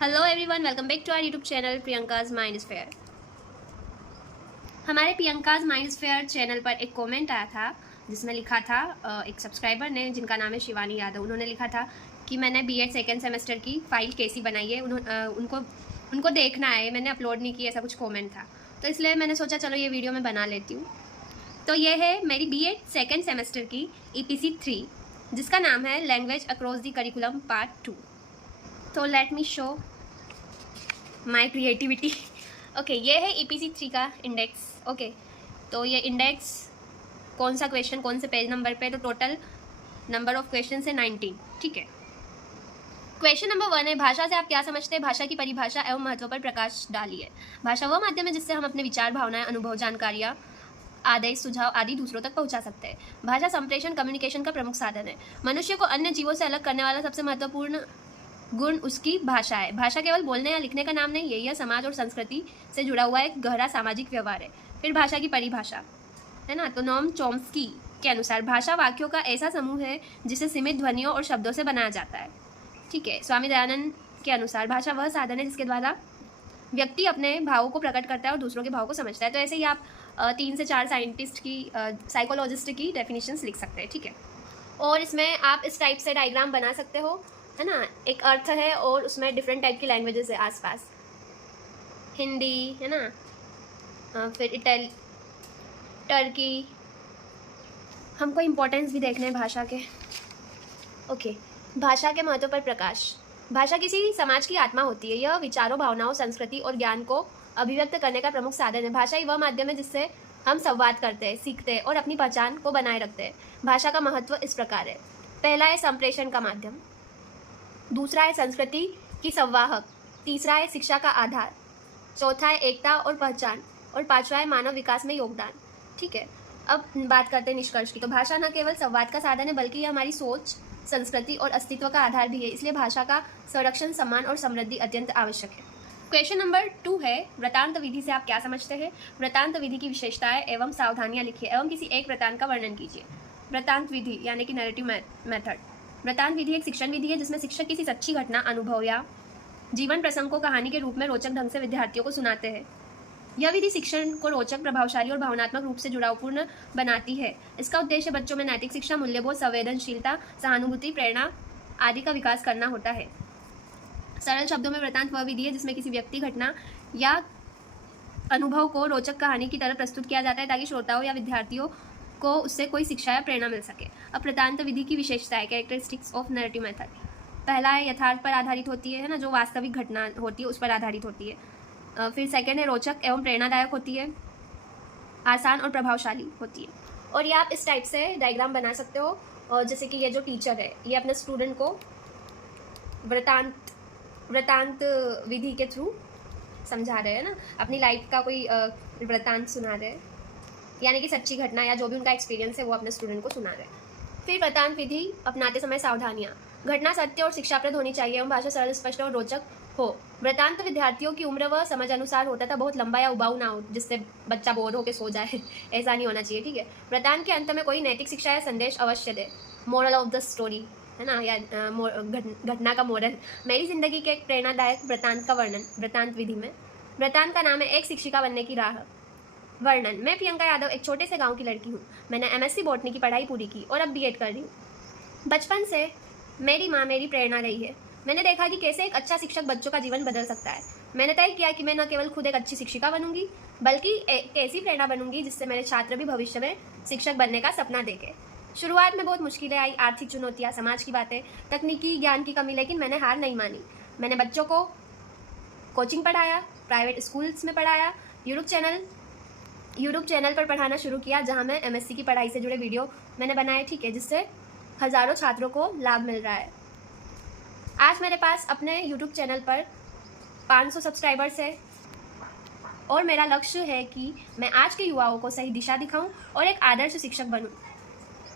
Hello everyone, welcome back to our YouTube channel Priyanka's mind sphere. हमारे Priyanka's mind sphere channel पर एक comment आया था जिसमें लिखा था एक सब्सक्राइबर ने, जिनका नाम है शिवानी यादव, उन्होंने लिखा था कि मैंने बीएड सेकेंड सेमेस्टर की फाइल कैसी बनाई है, उनको देखना है, मैंने अपलोड नहीं की, ऐसा कुछ कमेंट था। तो इसलिए मैंने सोचा चलो ये वीडियो मैं बना लेती हूँ। तो ये है मेरी बीएड सेकेंड सेमेस्टर की EPC 3, जिसका नाम है language across the curriculum part 2। तो let me show my creativity. Okay, ये है EPC 3 का इंडेक्स। ओके, तो ये इंडेक्स कौन सा क्वेश्चन कौन से पेज नंबर पे, तो टोटल नंबर ऑफ क्वेश्चन है 19। ठीक है, क्वेश्चन नंबर 1 है, भाषा से आप क्या समझते हैं? भाषा की परिभाषा एवं महत्व पर प्रकाश डालिए। भाषा वह माध्यम है जिससे हम अपने विचार, भावनाएं, अनुभव, जानकारियाँ, आदेश, सुझाव आदि दूसरों तक पहुंचा सकते हैं। भाषा संप्रेषण, कम्युनिकेशन का प्रमुख साधन है। मनुष्य को अन्य जीवों से अलग करने वाला सबसे महत्वपूर्ण गुण उसकी भाषा है। भाषा केवल बोलने या लिखने का नाम नहीं है, यह समाज और संस्कृति से जुड़ा हुआ एक गहरा सामाजिक व्यवहार है। फिर भाषा की परिभाषा है ना, तो नोम चॉम्स्की के अनुसार भाषा वाक्यों का ऐसा समूह है जिसे सीमित ध्वनियों और शब्दों से बनाया जाता है। ठीक है, स्वामी दयानंद के अनुसार भाषा वह साधन है जिसके द्वारा व्यक्ति अपने भावों को प्रकट करता है और दूसरों के भावों को समझता है। तो ऐसे ही आप 3 से 4 साइंटिस्ट की, साइकोलॉजिस्ट की डेफिनेशंस लिख सकते हैं। ठीक है, और इसमें आप इस टाइप से डायग्राम बना सकते हो, है ना। एक अर्थ है और उसमें डिफरेंट टाइप की लैंग्वेजेस है आसपास, हिंदी है ना, फिर टर्की। हमको इम्पोर्टेंस भी देखना है भाषा के। ओके, भाषा के महत्व पर प्रकाश। भाषा किसी समाज की आत्मा होती है। यह विचारों, भावनाओं, संस्कृति और ज्ञान को अभिव्यक्त करने का प्रमुख साधन है। भाषा ही वह माध्यम है जिससे हम संवाद करते हैं, सीखते हैं और अपनी पहचान को बनाए रखते हैं। भाषा का महत्व इस प्रकार है। पहला है संप्रेषण का माध्यम, दूसरा है संस्कृति की संवाहक, तीसरा है शिक्षा का आधार, चौथा है एकता और पहचान, और पांचवा है मानव विकास में योगदान। ठीक है, अब बात करते हैं निष्कर्ष की। तो भाषा न केवल संवाद का साधन है बल्कि यह हमारी सोच, संस्कृति और अस्तित्व का आधार भी है। इसलिए भाषा का संरक्षण, सम्मान और समृद्धि अत्यंत आवश्यक है। क्वेश्चन नंबर 2 है, वृतांत विधि से आप क्या समझते हैं? वृतांत विधि की विशेषताएं एवं सावधानियां लिखिए एवं किसी एक वृतांत का वर्णन कीजिए। वृतांत विधि यानी कि नैरेटिव मेथड। वृतांत विधि एक शिक्षण विधि है जिसमें शिक्षक किसी सच्ची घटना, अनुभव या जीवन प्रसंग को कहानी के रूप में रोचक ढंग से विद्यार्थियों को सुनाते हैं। यह विधि शिक्षण को रोचक, प्रभावशाली और भावनात्मक रूप से जुड़ावपूर्ण बनाती है। इसका उद्देश्य बच्चों में नैतिक शिक्षा, मूल्यबोध, संवेदनशीलता, सहानुभूति, प्रेरणा आदि का विकास करना होता है। सरल शब्दों में वृतांत वह विधि है जिसमें किसी व्यक्ति, घटना या अनुभव को रोचक कहानी की तरह प्रस्तुत किया जाता है ताकि श्रोताओं या विद्यार्थियों को उससे कोई शिक्षा या प्रेरणा मिल सके। अब वृतांत विधि की विशेषताएं, कैरेक्टरिस्टिक्स ऑफ नैरेटिव मेथड। पहला है यथार्थ पर आधारित होती है ना, जो वास्तविक घटना होती है उस पर आधारित होती है। फिर सेकंड है रोचक एवं प्रेरणादायक होती है, आसान और प्रभावशाली होती है। और ये आप इस टाइप से डायग्राम बना सकते हो, और जैसे कि ये जो टीचर है ये अपने स्टूडेंट को वृतांत विधि के थ्रू समझा रहे हैं ना, अपनी लाइफ का कोई वृतांत सुना रहे हैं, यानी कि सच्ची घटना या जो भी उनका एक्सपीरियंस है वो अपने स्टूडेंट को सुना रहे हैं। फिर वृतांत विधि अपनाते समय सावधानियाँ। घटना सत्य और शिक्षाप्रद होनी चाहिए एवं भाषा सरल, स्पष्ट और रोचक हो। वृतांत विद्यार्थियों की उम्र व समझ अनुसार होता था, बहुत लंबा या उबाऊ ना हो जिससे बच्चा बोर होकर सो जाए ऐसा नहीं होना चाहिए। ठीक है, वृतांत के अंत में कोई नैतिक शिक्षा या संदेश अवश्य दे, मोरल ऑफ द स्टोरी है ना, या घटना का मोरल। मेरी जिंदगी के एक प्रेरणादायक वृतांत का वर्णन वृतांत विधि में। वृतांत का नाम है एक शिक्षिका बनने की राह। वर्णन, मैं प्रियंका यादव एक छोटे से गांव की लड़की हूँ। मैंने MSc बॉटनी की पढ़ाई पूरी की और अब BEd कर रही हूँ। बचपन से मेरी माँ मेरी प्रेरणा रही है। मैंने देखा कि कैसे एक अच्छा शिक्षक बच्चों का जीवन बदल सकता है। मैंने तय किया कि मैं न केवल खुद एक अच्छी शिक्षिका बनूंगी बल्कि एक ऐसी प्रेरणा बनूंगी जिससे मेरे छात्र भी भविष्य में शिक्षक बनने का सपना देखें। शुरुआत में बहुत मुश्किलें आई, आर्थिक चुनौतियाँ, समाज की बातें, तकनीकी ज्ञान की कमी, लेकिन मैंने हार नहीं मानी। मैंने बच्चों को कोचिंग पढ़ाया, प्राइवेट स्कूल्स में पढ़ाया, यूट्यूब चैनल पर पढ़ाना शुरू किया जहां मैं MSc की पढ़ाई से जुड़े वीडियो मैंने बनाए। ठीक है, जिससे हज़ारों छात्रों को लाभ मिल रहा है। आज मेरे पास अपने यूट्यूब चैनल पर 500 सब्सक्राइबर्स है और मेरा लक्ष्य है कि मैं आज के युवाओं को सही दिशा दिखाऊं और एक आदर्श शिक्षक बनूं।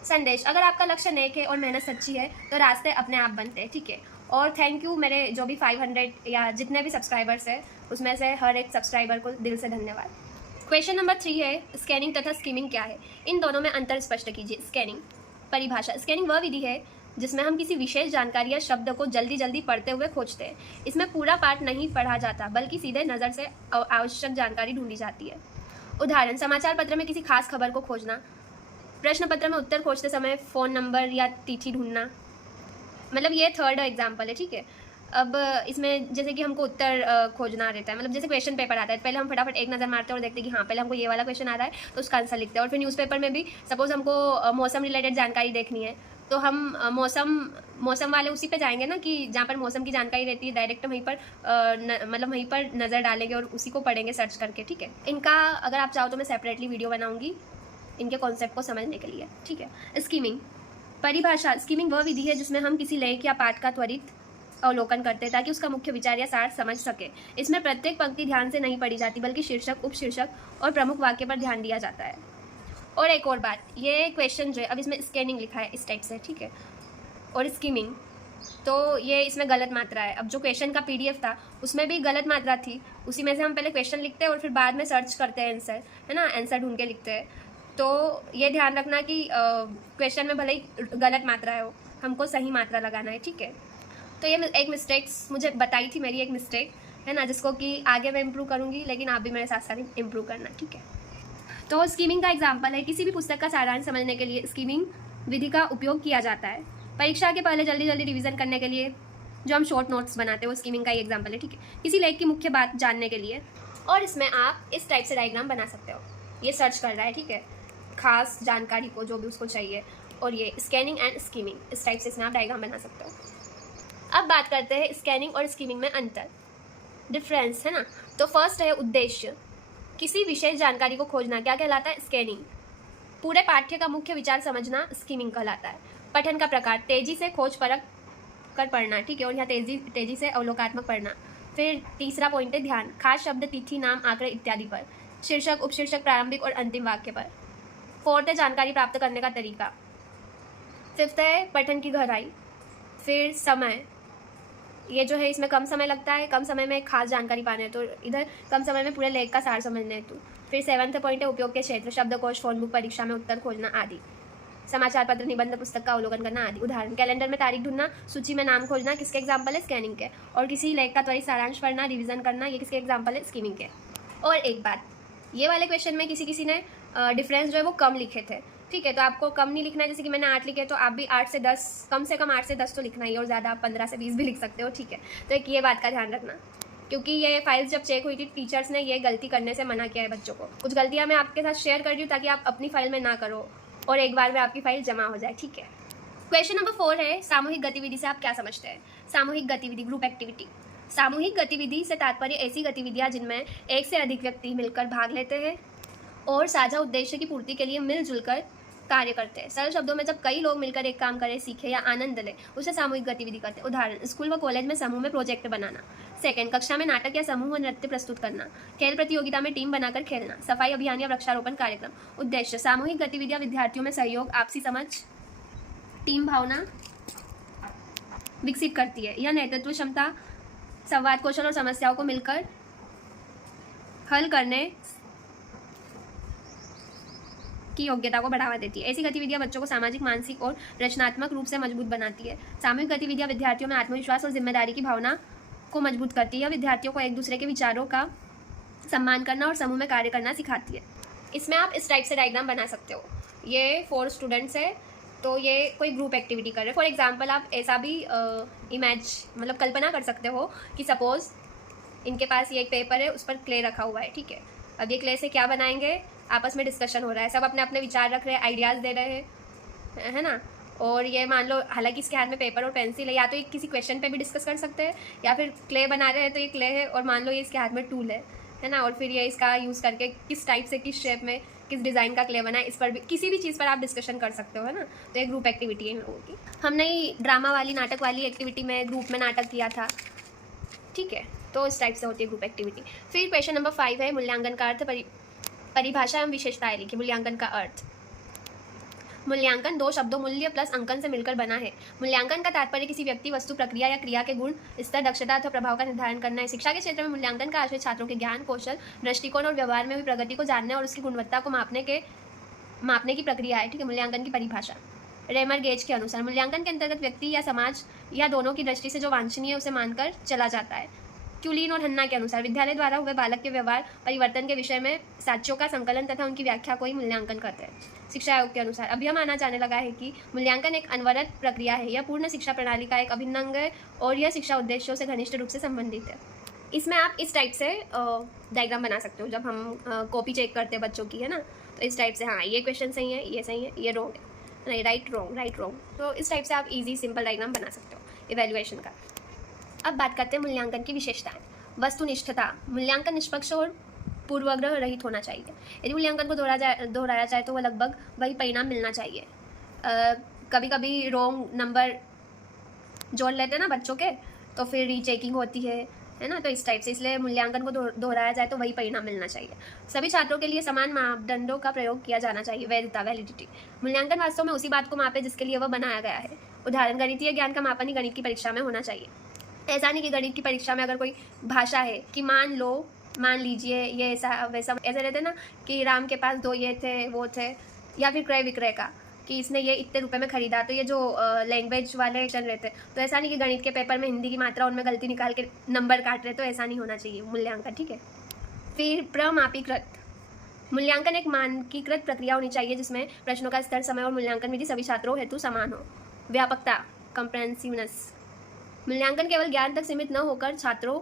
संदेश, अगर आपका लक्ष्य नेक है और मेहनत सच्ची है तो रास्ते अपने आप बनते हैं। ठीक है, और थैंक यू मेरे जो भी 500 या जितने भी सब्सक्राइबर्स हैं उसमें से हर एक सब्सक्राइबर को दिल से धन्यवाद। क्वेश्चन नंबर 3 है, स्कैनिंग तथा स्कीमिंग क्या है? इन दोनों में अंतर स्पष्ट कीजिए। स्कैनिंग परिभाषा। स्कैनिंग वह विधि है जिसमें हम किसी विशेष जानकारी या शब्द को जल्दी जल्दी पढ़ते हुए खोजते हैं। इसमें पूरा पाठ नहीं पढ़ा जाता, बल्कि सीधे नज़र से आवश्यक जानकारी ढूंढी जाती है। उदाहरण, समाचार पत्र में किसी खास खबर को खोजना, प्रश्न पत्र में उत्तर खोजते समय फ़ोन नंबर या तिथि ढूंढना। मतलब ये थर्ड एग्जाम्पल है, ठीक है। अब इसमें जैसे कि हमको उत्तर खोजना रहता है, मतलब जैसे क्वेश्चन पेपर आता है, पहले हम फटाफट एक नज़र मारते हैं और देखते हैं कि हाँ पहले हमको ये वाला क्वेश्चन आ रहा है तो उसका आंसर लिखते हैं। और फिर न्यूज़पेपर में भी सपोज हमको मौसम रिलेटेड जानकारी देखनी है तो हम मौसम वाले उसी पे जाएंगे ना, कि जहाँ पर मौसम की जानकारी रहती है डायरेक्ट वहीं पर मतलब वहीं पर नज़र डालेंगे और उसी को पढ़ेंगे सर्च करके, ठीक है। इनका अगर आप चाहो तो मैं सेपरेटली वीडियो बनाऊँगी इनके कॉन्सेप्ट को समझने के लिए, ठीक है। स्कीमिंग परिभाषा। स्कीमिंग वह विधि है जिसमें हम किसी लेख या पाठ का त्वरित अवलोकन करते हैं ताकि उसका मुख्य विचार या सार समझ सके। इसमें प्रत्येक पंक्ति ध्यान से नहीं पढ़ी जाती, बल्कि शीर्षक, उपशीर्षक और प्रमुख वाक्य पर ध्यान दिया जाता है। और एक और बात, ये क्वेश्चन जो है, अब इसमें स्कैनिंग लिखा है इस टाइप से, ठीक है, और स्कीमिंग, तो ये इसमें गलत मात्रा है। अब जो क्वेश्चन का PDF था उसमें भी गलत मात्रा थी, उसी में से हम पहले क्वेश्चन लिखते हैं और फिर बाद में सर्च करते हैं आंसर, है ना, आंसर ढूंढ के लिखते हैं। तो ये ध्यान रखना कि क्वेश्चन में भले ही गलत मात्रा है, वो हमको सही मात्रा लगाना है, ठीक है। तो ये एक मिस्टेक्स मुझे बताई थी, मेरी एक मिस्टेक है ना, जिसको कि आगे मैं इम्प्रूव करूँगी, लेकिन आप भी मेरे साथ साथ इम्प्रूव करना, ठीक है। तो स्कीमिंग का एग्जाम्पल है, किसी भी पुस्तक का सारांश समझने के लिए स्कीमिंग विधि का उपयोग किया जाता है। परीक्षा के पहले जल्दी जल्दी रिवीजन करने के लिए जो हम शॉर्ट नोट्स बनाते हैं वो स्कीमिंग का ही एग्जाम्पल है, ठीक है। किसी लेख की मुख्य बात जानने के लिए, और इसमें आप इस टाइप से डायग्राम बना सकते हो। ये सर्च कर रहा है, ठीक है, खास जानकारी को जो भी उसको चाहिए, और ये स्कैनिंग एंड स्कीमिंग, इस टाइप से इसमें आप डायग्राम बना सकते हो। अब बात करते हैं स्कैनिंग और स्कीमिंग में अंतर, डिफरेंस, है ना। तो फर्स्ट है उद्देश्य। किसी विशेष जानकारी को खोजना क्या कहलाता है? स्कैनिंग। पूरे पाठ्य का मुख्य विचार समझना स्कीमिंग कहलाता है। पठन का प्रकार, तेजी से खोज परख कर पढ़ना, ठीक है, और यहाँ तेजी से अवलोकात्मक पढ़ना। फिर तीसरा पॉइंट है ध्यान, खास शब्द, तिथि, नाम, आंकड़े इत्यादि पर। शीर्षक, उपशीर्षक, प्रारंभिक और अंतिम वाक्य पर। फोर्थ है जानकारी प्राप्त करने का तरीका। फिफ्थ है पठन की गहराई। फिर समय, ये जो है इसमें कम समय लगता है, कम समय में खास जानकारी पाने है, तो इधर कम समय में पूरे लेख का सार समझने है तो। फिर सेवंथ पॉइंट है उपयोग के क्षेत्र, शब्दकोश, फोन बुक, परीक्षा में उत्तर खोजना आदि। समाचार पत्र, निबंध, पुस्तक का अवलोकन करना आदि। उदाहरण, कैलेंडर में तारीख ढूंढना, सूची में नाम खोजना, किसके एग्जाम्पल है? स्कैनिंग के। और किसी लेख का त्वरित सारांश पढ़ना, रिविजन करना, ये किसके एग्जाम्पल है? स्कीमिंग के। और एक बात, ये वाले क्वेश्चन में किसी ने डिफरेंस जो है वो कम लिखे थे, ठीक है, तो आपको कम नहीं लिखना है। जैसे कि मैंने 8 लिखे तो आप भी 8 से 10, कम से कम 8 से 10 तो लिखना ही, और ज़्यादा आप 15 से 20 भी लिख सकते हो, ठीक है। तो एक ये बात का ध्यान रखना, क्योंकि ये फाइल्स जब चेक हुई थी टीचर्स ने ये गलती करने से मना किया है बच्चों को। कुछ गलतियाँ मैं आपके साथ शेयर कर रही हूँ ताकि आप अपनी फाइल में ना करो और एक बार में आपकी फाइल जमा हो जाए, ठीक है। क्वेश्चन नंबर 4 है सामूहिक गतिविधि से आप क्या समझते हैं? सामूहिक गतिविधि, ग्रुप एक्टिविटी। सामूहिक गतिविधि से तात्पर्य ऐसी गतिविधियाँ जिनमें एक से अधिक व्यक्ति मिलकर भाग लेते हैं और साझा उद्देश्य की पूर्ति के लिए मिलजुल कर कार्य करते हैं। सरल शब्दों में जब कई लोग मिलकर एक काम करें, सीखे या आनंद लें, उसे सामूहिक गतिविधि कहते हैं। उदाहरण, स्कूल व कॉलेज में समूह में प्रोजेक्ट बनाना। सेकंड, कक्षा में नाटक या समूह नृत्य प्रस्तुत करना। खेल प्रतियोगिता में टीम बनाकर खेलना। सफाई अभियान या वृक्षारोपण कार्यक्रम। उद्देश्य, सामूहिक गतिविधियां विद्यार्थियों में सहयोग, आपसी समझ, टीम भावना विकसित करती है। यह नेतृत्व क्षमता, संवाद कौशल और समस्याओं को मिलकर हल करने की योग्यता को बढ़ावा देती है। ऐसी गतिविधियां बच्चों को सामाजिक, मानसिक और रचनात्मक रूप से मजबूत बनाती है। सामूहिक गतिविधियां विद्यार्थियों में आत्मविश्वास और जिम्मेदारी की भावना को मजबूत करती है। विद्यार्थियों को एक दूसरे के विचारों का सम्मान करना और समूह में कार्य करना सिखाती है। इसमें आप इस टाइप से डायग्राम बना सकते हो। ये 4 स्टूडेंट्स है, तो ये कोई ग्रुप एक्टिविटी कर रहे हैं। फॉर एग्जाम्पल आप ऐसा भी मतलब कल्पना कर सकते हो कि सपोज इनके पास ये एक पेपर है, उस पर क्ले रखा हुआ है, ठीक है। अब ये क्ले से क्या बनाएंगे, आपस में डिस्कशन हो रहा है, सब अपने अपने विचार रख रहे हैं, आइडियाज़ दे रहे हैं, है ना। और ये मान लो हालांकि इसके हाथ में पेपर और पेंसिल है, या तो ये किसी क्वेश्चन पे भी डिस्कस कर सकते हैं, या फिर क्ले बना रहे हैं तो ये क्ले है और मान लो ये इसके हाथ में टूल है ना, और फिर ये इसका यूज़ करके किस टाइप से, किस शेप में, किस डिज़ाइन का क्ले बना है, इस पर भी किसी भी चीज़ पर आप डिस्कशन कर सकते हो, है ना। तो एक ग्रुप एक्टिविटी है होगी। हमने ड्रामा वाली, नाटक वाली एक्टिविटी में ग्रुप में नाटक किया था, ठीक है, तो इस टाइप से होती है ग्रुप एक्टिविटी। फिर क्वेश्चन नंबर 5 है मूल्यांकन का अर्थ, परिभाषा एवं विशेषताएं लिखिए। मूल्यांकन का अर्थ, मूल्यांकन 2 शब्दों मूल्य प्लस अंकन से मिलकर बना है। मूल्यांकन का तात्पर्य किसी व्यक्ति, वस्तु, प्रक्रिया या क्रिया के गुण, स्तर, दक्षता अथवा प्रभाव का निर्धारण करना है। शिक्षा के क्षेत्र में मूल्यांकन का आशय छात्रों के ज्ञान, कौशल, दृष्टिकोण और व्यवहार में हुई प्रगति को जानने और उसकी गुणवत्ता को मापने की प्रक्रिया है, ठीक है। मूल्यांकन की परिभाषा, रेमर गेज के अनुसार मूल्यांकन के अंतर्गत व्यक्ति या समाज या दोनों की दृष्टि से जो वांछनीय है उसे मानकर चला जाता है। क्यूलिन और हन्ना के अनुसार विद्यालय द्वारा हुए बालक के व्यवहार परिवर्तन के विषय में साक्ष्यों का संकलन तथा उनकी व्याख्या को ही मूल्यांकन करते हैं। शिक्षा आयोग के अनुसार अब यह माना जाने लगा है कि मूल्यांकन एक अनवरत प्रक्रिया है, यह पूर्ण शिक्षा प्रणाली का एक अभिन्न अंग है और यह शिक्षा उद्देश्यों से घनिष्ठ रूप से संबंधित है। इसमें आप इस टाइप से डायग्राम बना सकते हो जब हम कॉपी चेक करते हैं बच्चों की, है ना, तो इस टाइप से हाँ ये क्वेश्चन सही है, ये सही है, ये रॉन्ग है, नहीं राइट रॉन्ग, तो इस टाइप से आप इजी सिंपल डायग्राम बना सकते हो इवैल्यूएशन का। अब बात करते हैं मूल्यांकन की विशेषताएं। वस्तुनिष्ठता, मूल्यांकन निष्पक्ष और पूर्वाग्रह रहित होना चाहिए। यदि मूल्यांकन को दोहराया जाए तो वह लगभग वही परिणाम मिलना चाहिए। कभी कभी रॉन्ग नंबर जोड़ लेते हैं ना बच्चों के, तो फिर रीचेकिंग होती है ना, तो इस टाइप से, इसलिए मूल्यांकन को दोहराया जाए तो वही परिणाम मिलना चाहिए। सभी छात्रों के लिए समान मापदंडों का प्रयोग किया जाना चाहिए। वैधता, वैलिडिटी, मूल्यांकन वास्तव में उसी बात को मापे जिसके लिए वह बनाया गया है। उदाहरण, गणितीय ज्ञान का मापन ही गणित की परीक्षा में होना चाहिए। ऐसा नहीं कि गणित की परीक्षा में अगर कोई भाषा है कि मान लीजिए ये ऐसा वैसा, ऐसे रहते ना कि राम के पास 2 ये थे वो थे, या फिर क्रय विक्रय का कि इसने ये इतने रुपए में खरीदा, तो ये जो लैंग्वेज वाले चल रहे थे, तो ऐसा नहीं कि गणित के पेपर में हिंदी की मात्रा उनमें गलती निकाल के नंबर काट रहे, तो ऐसा नहीं होना चाहिए मूल्यांकन, ठीक है। फिर प्रमापीकृत, मूल्यांकन एक मानकीकृत प्रक्रिया होनी चाहिए जिसमें प्रश्नों का स्तर, समय और मूल्यांकन विधि सभी छात्रों हेतु समान हो। व्यापकता, कंप्रेहेंसिवनेस, मूल्यांकन केवल ज्ञान तक सीमित न होकर छात्रों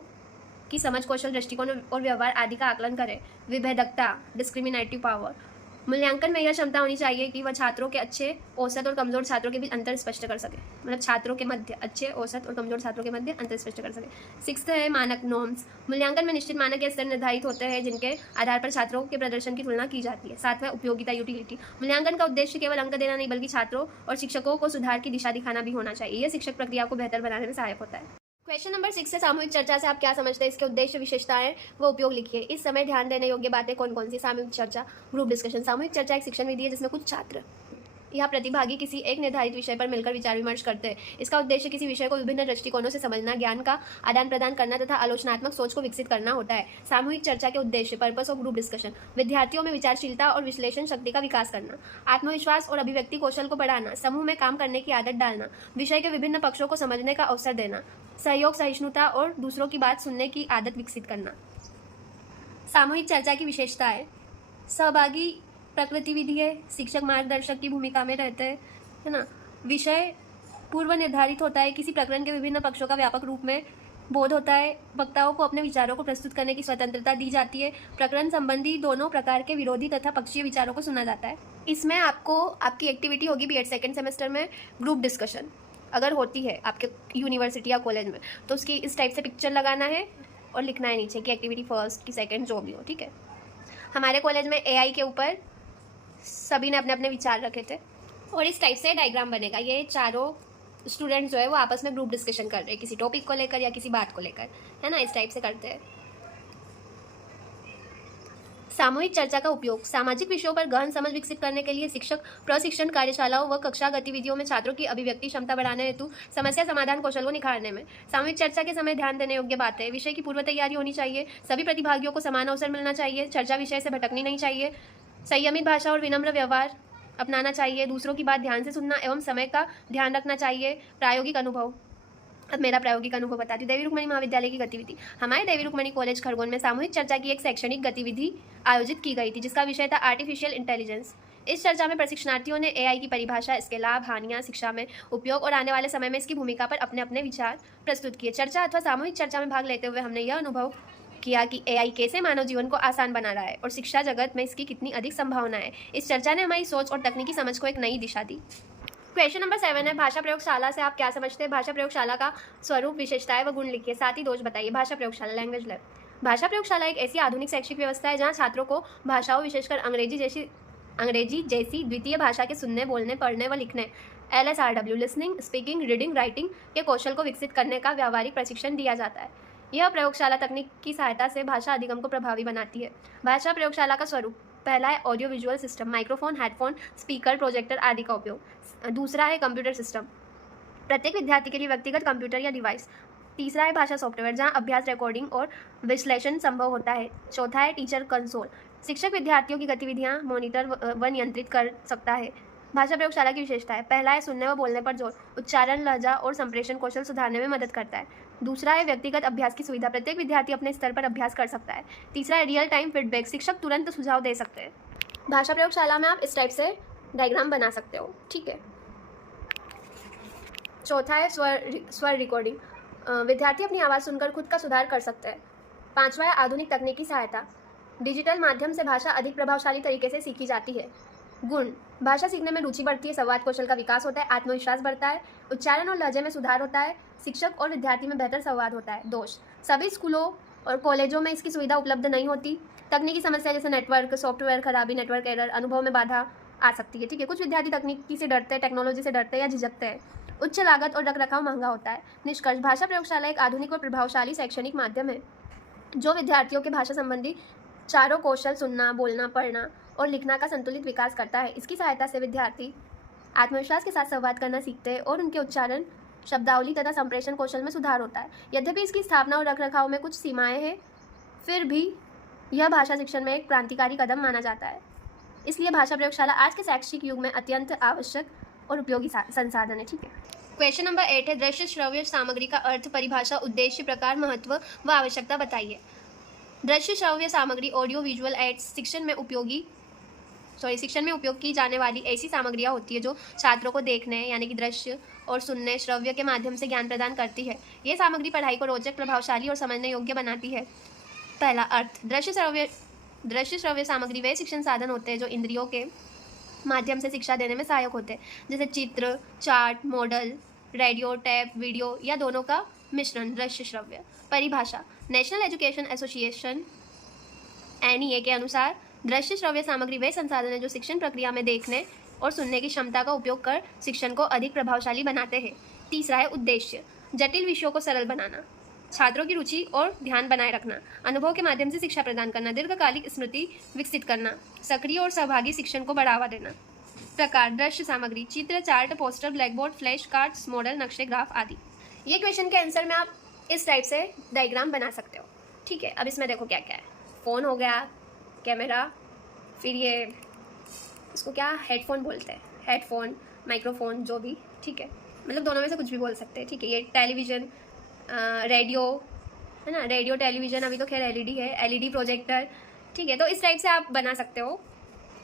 की समझ, कौशल, दृष्टिकोण और व्यवहार आदि का आकलन करे। विभेदकता, डिस्क्रिमिनेटिव पावर, मूल्यांकन में यह क्षमता होनी चाहिए कि वह छात्रों के अच्छे, औसत और कमजोर छात्रों के बीच अंतर स्पष्ट कर सके, मतलब छात्रों के मध्य अच्छे, औसत और कमजोर छात्रों के मध्य अंतर स्पष्ट कर सके। 6 है मानक, नॉर्म्स, मूल्यांकन में निश्चित मानक या स्तर निर्धारित होते हैं जिनके आधार पर छात्रों के प्रदर्शन की तुलना की जाती है। 7 है उपयोगिता, यूटिलिटी, मूल्यांकन का उद्देश्य केवल अंक देना नहीं बल्कि छात्रों और शिक्षकों को सुधार की दिशा दिखाना भी होना चाहिए। यह शिक्षक प्रक्रिया को बेहतर बनाने में सहायक होता है। क्वेश्चन नंबर 6 से सामूहिक चर्चा से आप क्या समझते हैं, इसके उद्देश्य, विशेषताएं व उपयोग लिखिए। इस समय ध्यान देने योग्य बातें कौन कौन सी। सामूहिक चर्चा, ग्रुप डिस्कशन। सामूहिक चर्चा एक शिक्षण विधि है जिसमें कुछ छात्र या प्रतिभागी किसी एक निर्धारित विषय पर मिलकर विचार विमर्श करते हैं। इसका उद्देश्य किसी विषय को विभिन्न दृष्टिकोणों से समझना, ज्ञान का आदान प्रदान करना तथा आलोचनात्मक सोच को विकसित करना होता है। सामूहिक चर्चा के उद्देश्य, पर्पस ऑफ ग्रुप डिस्कशन, विद्यार्थियों में विचारशीलता और विश्लेषण शक्ति का विकास करना, आत्मविश्वास और अभिव्यक्ति कौशल को बढ़ाना, समूह में काम करने की आदत डालना, विषय के विभिन्न पक्षों को समझने का अवसर देना, सहयोग, सहिष्णुता और दूसरों की बात सुनने की आदत विकसित करना। सामूहिक चर्चा की विशेषताएं, सहभागी प्रकृति विधि है, शिक्षक मार्गदर्शक की भूमिका में रहते हैं, है ना। विषय पूर्व निर्धारित होता है, किसी प्रकरण के विभिन्न पक्षों का व्यापक रूप में बोध होता है, वक्ताओं को अपने विचारों को प्रस्तुत करने की स्वतंत्रता दी जाती है, प्रकरण संबंधी दोनों प्रकार के विरोधी तथा पक्षीय विचारों को सुना जाता है। इसमें आपकी एक्टिविटी होगी बीएड सेकेंड सेमेस्टर में ग्रुप डिस्कशन, अगर होती है आपके यूनिवर्सिटी या कॉलेज में, तो उसकी इस टाइप से पिक्चर लगाना है और लिखना है नीचे कि एक्टिविटी फर्स्ट की सेकंड जो भी हो, ठीक है। हमारे कॉलेज में एआई के ऊपर सभी ने अपने अपने विचार रखे थे और इस टाइप से डायग्राम बनेगा। ये चारों स्टूडेंट्स जो है वो आपस में ग्रुप डिस्कशन कर रहे हैं किसी टॉपिक को लेकर या किसी बात को लेकर, है ना, इस टाइप से करते हैं। सामूहिक चर्चा का उपयोग, सामाजिक विषयों पर गहन समझ विकसित करने के लिए शिक्षक प्रशिक्षण कार्यशालाओं व कक्षा गतिविधियों में छात्रों की अभिव्यक्ति क्षमता बढ़ाने हेतु समस्या समाधान कौशल को निखारने में। सामूहिक चर्चा के समय ध्यान देने योग्य बातें, विषय की पूर्व तैयारी होनी चाहिए, सभी प्रतिभागियों को समान अवसर मिलना चाहिए, चर्चा विषय से भटकनी नहीं चाहिए, संयमित भाषा और विनम्र व्यवहार अपनाना चाहिए, दूसरों की बात ध्यान से सुनना एवं समय का ध्यान रखना चाहिए। प्रायोगिक अनुभव, अब मेरा प्रायोगिक अनुभव बताती हूँ। देवी रुक्मणी महाविद्यालय की गतिविधि, हमारे देवी रुक्मणी कॉलेज खरगोन में सामूहिक चर्चा की एक शैक्षणिक गतिविधि आयोजित की गई थी जिसका विषय था आर्टिफिशियल इंटेलिजेंस। इस चर्चा में प्रशिक्षणार्थियों ने एआई की परिभाषा, इसके लाभ, हानियां, शिक्षा में उपयोग और आने वाले समय में इसकी भूमिका पर अपने अपने विचार प्रस्तुत किए। चर्चा अथवा सामूहिक चर्चा में भाग लेते हुए हमने यह अनुभव किया कि एआई कैसे मानव जीवन को आसान बना रहा है और शिक्षा जगत में इसकी कितनी अधिक संभावना है। इस चर्चा ने हमारी सोच और तकनीकी समझ को एक नई दिशा दी। क्वेश्चन नंबर 7 है भाषा प्रयोगशाला से आप क्या समझते हैं। भाषा प्रयोगशाला का स्वरूप, विशेषताएं व गुण लिखिए, साथ ही दोष बताइए। भाषा प्रयोगशाला, लैंग्वेज लैब। भाषा प्रयोगशाला एक ऐसी आधुनिक शैक्षिक व्यवस्था है जहां छात्रों को भाषाओं, विशेषकर अंग्रेजी जैसी द्वितीय भाषा के सुनने, बोलने, पढ़ने व लिखने LSRW listening, speaking, reading, writing के कौशल को विकसित करने का व्यावहारिक प्रशिक्षण दिया जाता है। यह प्रयोगशाला तकनीक की सहायता से भाषा अधिगम को प्रभावी बनाती है। भाषा प्रयोगशाला का स्वरूप, पहला है audio visual system, microphone, headphone, speaker, projector आदि का उपयोग। दूसरा है कंप्यूटर सिस्टम, प्रत्येक विद्यार्थी के लिए व्यक्तिगत कंप्यूटर या डिवाइस। तीसरा है भाषा सॉफ्टवेयर जहां अभ्यास, रिकॉर्डिंग और विश्लेषण संभव होता है। चौथा है टीचर कंसोल, शिक्षक विद्यार्थियों की गतिविधियां मॉनिटर व नियंत्रित कर सकता है। भाषा प्रयोगशाला की विशेषता है, पहला है सुनने व बोलने पर जोर, उच्चारण, लहजा और संप्रेषण कौशल सुधारने में मदद करता है। दूसरा है व्यक्तिगत अभ्यास की सुविधा, प्रत्येक विद्यार्थी अपने स्तर पर अभ्यास कर सकता है। तीसरा है रियल टाइम फीडबैक, शिक्षक तुरंत सुझाव दे सकते हैं। भाषा प्रयोगशाला में आप इस टाइप से डायग्राम बना सकते हो, ठीक है। चौथा है स्वर रिकॉर्डिंग, विद्यार्थी अपनी आवाज़ सुनकर खुद का सुधार कर सकते हैं। पांचवा है आधुनिक तकनीकी सहायता, डिजिटल माध्यम से भाषा अधिक प्रभावशाली तरीके से सीखी जाती है। गुण, भाषा सीखने में रुचि बढ़ती है, संवाद कौशल का विकास होता है, आत्मविश्वास बढ़ता है, उच्चारण और लहजे में सुधार होता है, शिक्षक और विद्यार्थी में बेहतर संवाद होता है। दोष, सभी स्कूलों और कॉलेजों में इसकी सुविधा उपलब्ध नहीं होती, तकनीकी समस्या जैसे नेटवर्क, सॉफ्टवेयर खराबी, नेटवर्क एरर, अनुभव में बाधा आ सकती है, ठीक है। कुछ विद्यार्थी तकनीकी से डरते हैं, टेक्नोलॉजी से डरते हैं या झिझकते हैं। उच्च लागत और रखरखाव महंगा होता है। निष्कर्ष, भाषा प्रयोगशाला एक आधुनिक और प्रभावशाली शैक्षणिक माध्यम है जो विद्यार्थियों के भाषा संबंधी चारों कौशल, सुनना, बोलना, पढ़ना और लिखना का संतुलित विकास करता है। इसकी सहायता से विद्यार्थी आत्मविश्वास के साथ संवाद करना सीखते हैं और उनके उच्चारण, शब्दावली तथा संप्रेषण कौशल में सुधार होता है। यद्यपि इसकी स्थापना और रखरखाव में कुछ सीमाएं हैं, फिर भी यह भाषा शिक्षण में एक क्रांतिकारी कदम माना जाता है। इसलिए भाषा प्रयोगशाला आज के शैक्षिक युग में अत्यंत आवश्यक और उपयोगी संसाधन है, ठीक है। क्वेश्चन नंबर 8 है, दृश्य श्रव्य सामग्री का अर्थ, परिभाषा, उद्देश्य, प्रकार, महत्व व आवश्यकता बताइए। दृश्य श्रव्य सामग्री ऑडियो विजुअल एड्स शिक्षण में उपयोग की जाने वाली ऐसी सामग्रियाँ होती है जो छात्रों को देखने यानी कि दृश्य और सुनने, श्रव्य के माध्यम से ज्ञान प्रदान करती है। ये सामग्री पढ़ाई को रोचक, प्रभावशाली और समझने योग्य बनाती है। पहला अर्थ, दृश्य श्रव्य सामग्री वे शिक्षण साधन होते हैं जो इंद्रियों के माध्यम से शिक्षा देने में सहायक होते हैं, जैसे चित्र, chart, model, radio, tap, video या दोनों का मिश्रण, दृश्य श्रव्य। परिभाषा, नेशनल एजुकेशन एसोसिएशन NEA के अनुसार दृश्य श्रव्य सामग्री वे संसाधन है जो शिक्षण प्रक्रिया में देखने और सुनने की क्षमता का उपयोग कर शिक्षण को अधिक प्रभावशाली बनाते हैं। तीसरा है उद्देश्य, जटिल विषयों को सरल बनाना, छात्रों की रुचि और ध्यान बनाए रखना, अनुभव के माध्यम से शिक्षा प्रदान करना, दीर्घकालिक स्मृति विकसित करना, सक्रिय और सहभागी शिक्षण को बढ़ावा देना। प्रकार, दृश्य सामग्री, चित्र, chart, poster, blackboard, flash cards, model, नक्शे, ग्राफ आदि। ये क्वेश्चन के आंसर में आप इस टाइप से डायग्राम बना सकते हो, ठीक है। अब इसमें देखो क्या क्या है, फ़ोन हो गया, कैमरा, फिर ये इसको क्या हेडफोन बोलते हैं, हेडफोन, माइक्रोफोन, जो भी, ठीक है, मतलब दोनों में से कुछ भी बोल सकते हैं, ठीक है। ये टेलीविज़न, रेडियो है ना, रेडियो, टेलीविज़न, अभी तो खैर LED है, LED प्रोजेक्टर, ठीक है। तो इस टाइप से आप बना सकते हो,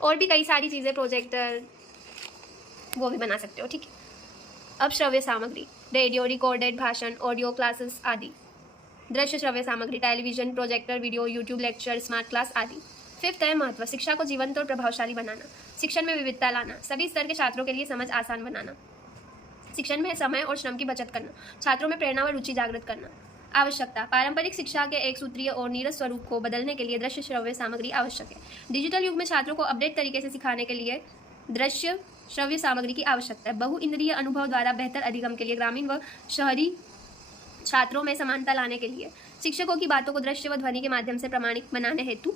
और भी कई सारी चीज़ें, प्रोजेक्टर वो भी बना सकते हो, ठीक है। अब श्रव्य सामग्री, रेडियो, रिकॉर्डेड भाषण, ऑडियो क्लासेस आदि। दृश्य श्रव्य सामग्री, television, projector, video, YouTube lecture, smart class आदि। फिफ्थ है महत्व, शिक्षा को जीवंत और प्रभावशाली बनाना, शिक्षण में विविधता लाना, सभी स्तर के छात्रों के लिए समझ आसान बनाना, शिक्षण में समय और श्रम की बचत करना, छात्रों में प्रेरणा व रुचि जागृत करना। आवश्यकता, पारंपरिक शिक्षा के एक सूत्रीय और नीरस स्वरूप को बदलने के लिए दृश्य श्रव्य सामग्री आवश्यक है। डिजिटल युग में छात्रों को अपडेट तरीके से सिखाने के लिए दृश्य श्रव्य सामग्री की आवश्यकता है। बहु इंद्रिय अनुभव द्वारा बेहतर अधिगम के लिए, ग्रामीण व शहरी छात्रों में समानता लाने के लिए, शिक्षकों की बातों को दृश्य व ध्वनि के माध्यम से प्रमाणित बनाने हेतु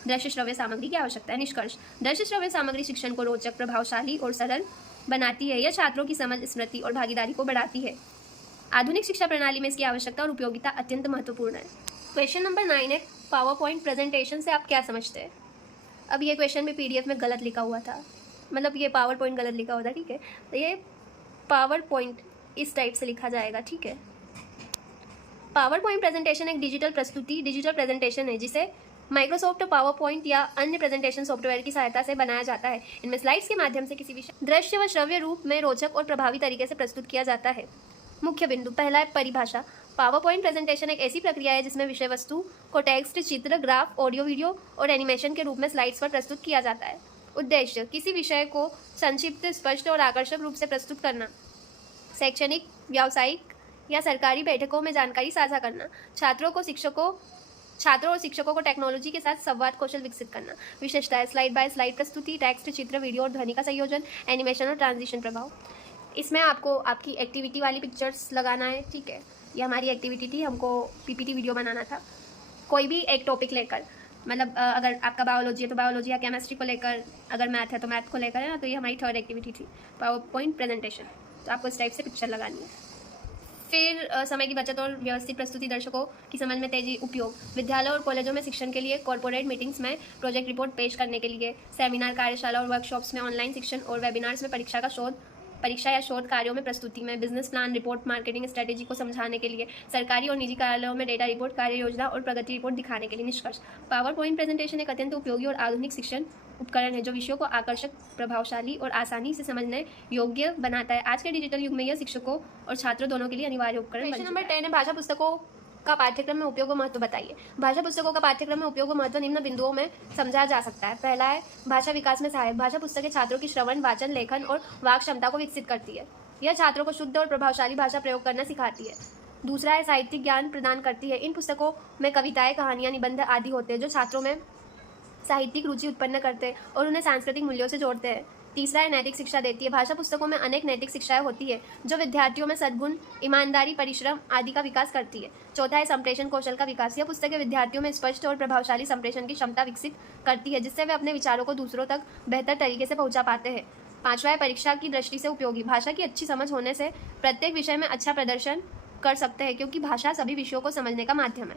दृश्य श्रव्य सामग्री की आवश्यकता है। निष्कर्ष, दृश्य श्रव्य सामग्री शिक्षण को रोचक, प्रभावशाली और सरल बनाती है। यह छात्रों की समझ, स्मृति और भागीदारी को बढ़ाती है। आधुनिक शिक्षा प्रणाली में इसकी आवश्यकता और उपयोगिता अत्यंत महत्वपूर्ण है। क्वेश्चन नंबर 9 है, पावर पॉइंट प्रेजेंटेशन से आप क्या समझते हैं। अब ये क्वेश्चन में PDF में गलत लिखा हुआ था, मतलब ये पावर पॉइंट गलत लिखा हुआ था, ठीक है। तो ये पावर पॉइंट इस टाइप से लिखा जाएगा, ठीक है। पावर पॉइंट प्रेजेंटेशन एक डिजिटल प्रेजेंटेशन है जिसे माइक्रोसॉफ्ट पावर पॉइंट या अन्य प्रेजेंटेशन सॉफ्टवेयर की सहायता से बनाया जाता है। इनमें स्लाइड्स के माध्यम से किसी विषय दृश्य व श्रव्य रूप में रोचक और प्रभावी तरीके से प्रस्तुत किया जाता है। मुख्य बिंदु, पहला है परिभाषा। पावर पॉइंट प्रेजेंटेशन एक ऐसी प्रक्रिया है जिसमें विषय वस्तु को टेक्स्ट, चित्र, ग्राफ, ऑडियो, वीडियो और एनिमेशन के रूप में स्लाइड्स पर प्रस्तुत किया जाता है। उद्देश्य, किसी विषय को संक्षिप्त, स्पष्ट और आकर्षक रूप से प्रस्तुत करना, शैक्षणिक, व्यावसायिक या सरकारी बैठकों में जानकारी साझा करना, छात्रों और शिक्षकों को टेक्नोलॉजी के साथ संवाद कौशल विकसित करना। विशेषताएं, स्लाइड बाय स्लाइड प्रस्तुति, टेक्स्ट, चित्र, वीडियो और ध्वनि का संयोजन, एनिमेशन और ट्रांजिशन प्रभाव। इसमें आपको आपकी एक्टिविटी वाली पिक्चर्स लगाना है, ठीक है। ये हमारी एक्टिविटी थी, हमको PPT वीडियो बनाना था। कोई भी एक टॉपिक लेकर, मतलब अगर आपका बायोलॉजी है तो बायोलॉजी या केमिस्ट्री को लेकर, अगर मैथ है तो मैथ को लेकर, है ना। तो ये हमारी 3rd एक्टिविटी थी, पावर पॉइंट प्रेजेंटेशन। तो आपको इस टाइप से पिक्चर लगानी है। फिर समय की बचत और व्यवस्थित प्रस्तुति, दर्शकों की समझ में तेजी, उपयोग, विद्यालय और कॉलेजों में शिक्षण के लिए, कॉर्पोरेट मीटिंग्स में प्रोजेक्ट रिपोर्ट पेश करने के लिए, सेमिनार, कार्यशाला और वर्कशॉप्स में ऑनलाइन शिक्षण और वेबिनार्स में परीक्षा या शोध कार्यों में प्रस्तुति में, business plan report, marketing strategy को समझाने के लिए, सरकारी और निजी कार्यालयों में डेटा रिपोर्ट, कार्य योजना और प्रगति रिपोर्ट दिखाने के लिए। निष्कर्ष, पावर पॉइंट प्रेजेंटेशन एक अत्यंत उपयोगी और आधुनिक शिक्षण उपकरण है जो विषयों को आकर्षक, प्रभावशाली और आसानी से समझने योग्य बनाता है। आज के डिजिटल युग में यह शिक्षकों और छात्रों दोनों के लिए अनिवार्य उपकरण। क्वेश्चन नंबर 10 है, भाषा पुस्तकों का पाठ्यक्रम में उपयोग व महत्व बताइए। भाषा पुस्तकों का पाठ्यक्रम में उपयोग व महत्व निम्न बिंदुओं में समझा जा सकता है। पहला है भाषा विकास में सहायक। भाषा पुस्तकें छात्रों की श्रवण, वाचन, लेखन और वाक क्षमता को विकसित करती है। यह छात्रों को शुद्ध और प्रभावशाली भाषा प्रयोग करना सिखाती है। दूसरा है साहित्यिक ज्ञान प्रदान करती है। इन पुस्तकों में कविताएं, कहानियां, निबंध आदि होते हैं जो छात्रों में साहित्यिक रुचि उत्पन्न करते हैं और उन्हें सांस्कृतिक मूल्यों से जोड़ते हैं। तीसरा है नैतिक शिक्षा देती है। भाषा पुस्तकों में अनेक नैतिक शिक्षाएं होती है जो विद्यार्थियों में सद्गुण, ईमानदारी, परिश्रम आदि का विकास करती है। चौथा है संप्रेषण कौशल का विकास। यह पुस्तकें विद्यार्थियों में स्पष्ट और प्रभावशाली संप्रेषण की क्षमता विकसित करती है जिससे वे अपने विचारों को दूसरों तक बेहतर तरीके से पहुंचा पाते हैं। पांचवा है परीक्षा की दृष्टि से उपयोगी। भाषा की अच्छी समझ होने से प्रत्येक विषय में अच्छा प्रदर्शन कर सकते हैं क्योंकि भाषा सभी विषयों को समझने का माध्यम है।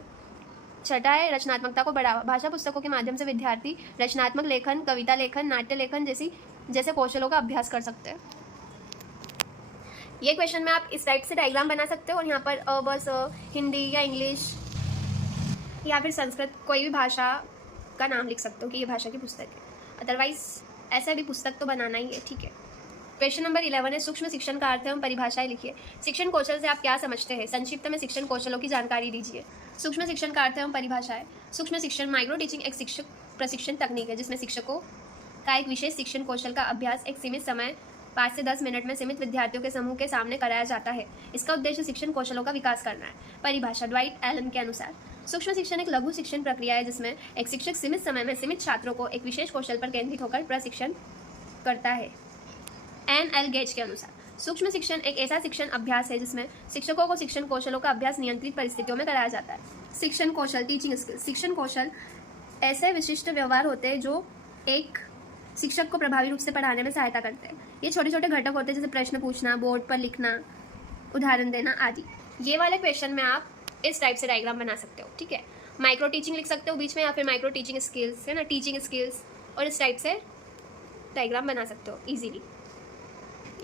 छठा है रचनात्मकता को बढ़ावा। भाषा पुस्तकों के माध्यम से विद्यार्थी रचनात्मक लेखन, कविता लेखन, नाट्य लेखन जैसे कौशलों का अभ्यास कर सकते हैं। ये क्वेश्चन में आप इस टाइप से डायग्राम बना सकते हो और यहाँ पर बस हिंदी या इंग्लिश या फिर संस्कृत कोई भी भाषा का नाम लिख सकते हो कि ये भाषा की पुस्तक है। अदरवाइज ऐसा भी पुस्तक तो बनाना ही है, ठीक है। क्वेश्चन नंबर 11 है सूक्ष्म शिक्षण का अर्थ एवं परिभाषाएं लिखिए। शिक्षण कौशल से आप क्या समझते हैं? संक्षिप्त में शिक्षण कौशलों की जानकारी दीजिए। सूक्ष्म शिक्षण का अर्थ एवं परिभाषाएं। सूक्ष्म शिक्षण माइक्रो टीचिंग एक शिक्षक प्रशिक्षण तकनीक है जिसमें शिक्षकों का एक विशेष शिक्षण कौशल का अभ्यास एक सीमित समय 5 से 10 मिनट में सीमित विद्यार्थियों के समूह के सामने कराया जाता है। इसका उद्देश्य शिक्षण कौशलों का विकास करना है। परिभाषा dwight एलन के अनुसार सूक्ष्म शिक्षण एक लघु शिक्षण प्रक्रिया है जिसमें एक शिक्षक सीमित समय में सीमित छात्रों को एक विशेष कौशल पर केंद्रित होकर प्रशिक्षण करता है। एन.एल. गेज के अनुसार सूक्ष्म शिक्षण एक ऐसा शिक्षण अभ्यास है जिसमें शिक्षकों को शिक्षण कौशलों का अभ्यास नियंत्रित परिस्थितियों में कराया जाता है। शिक्षण कौशल टीचिंग स्किल। शिक्षण कौशल ऐसे विशिष्ट व्यवहार होते हैं जो एक शिक्षक को प्रभावी रूप से पढ़ाने में सहायता करते हैं। ये छोटे छोटे घटक होते हैं जैसे प्रश्न पूछना, बोर्ड पर लिखना, उदाहरण देना आदि। ये वाले क्वेश्चन में आप इस टाइप से डायग्राम बना सकते हो, ठीक है। माइक्रो टीचिंग लिख सकते हो बीच में या फिर माइक्रो टीचिंग स्किल्स है ना, टीचिंग स्किल्स, और इस टाइप से डायग्राम बना सकते हो इजीली।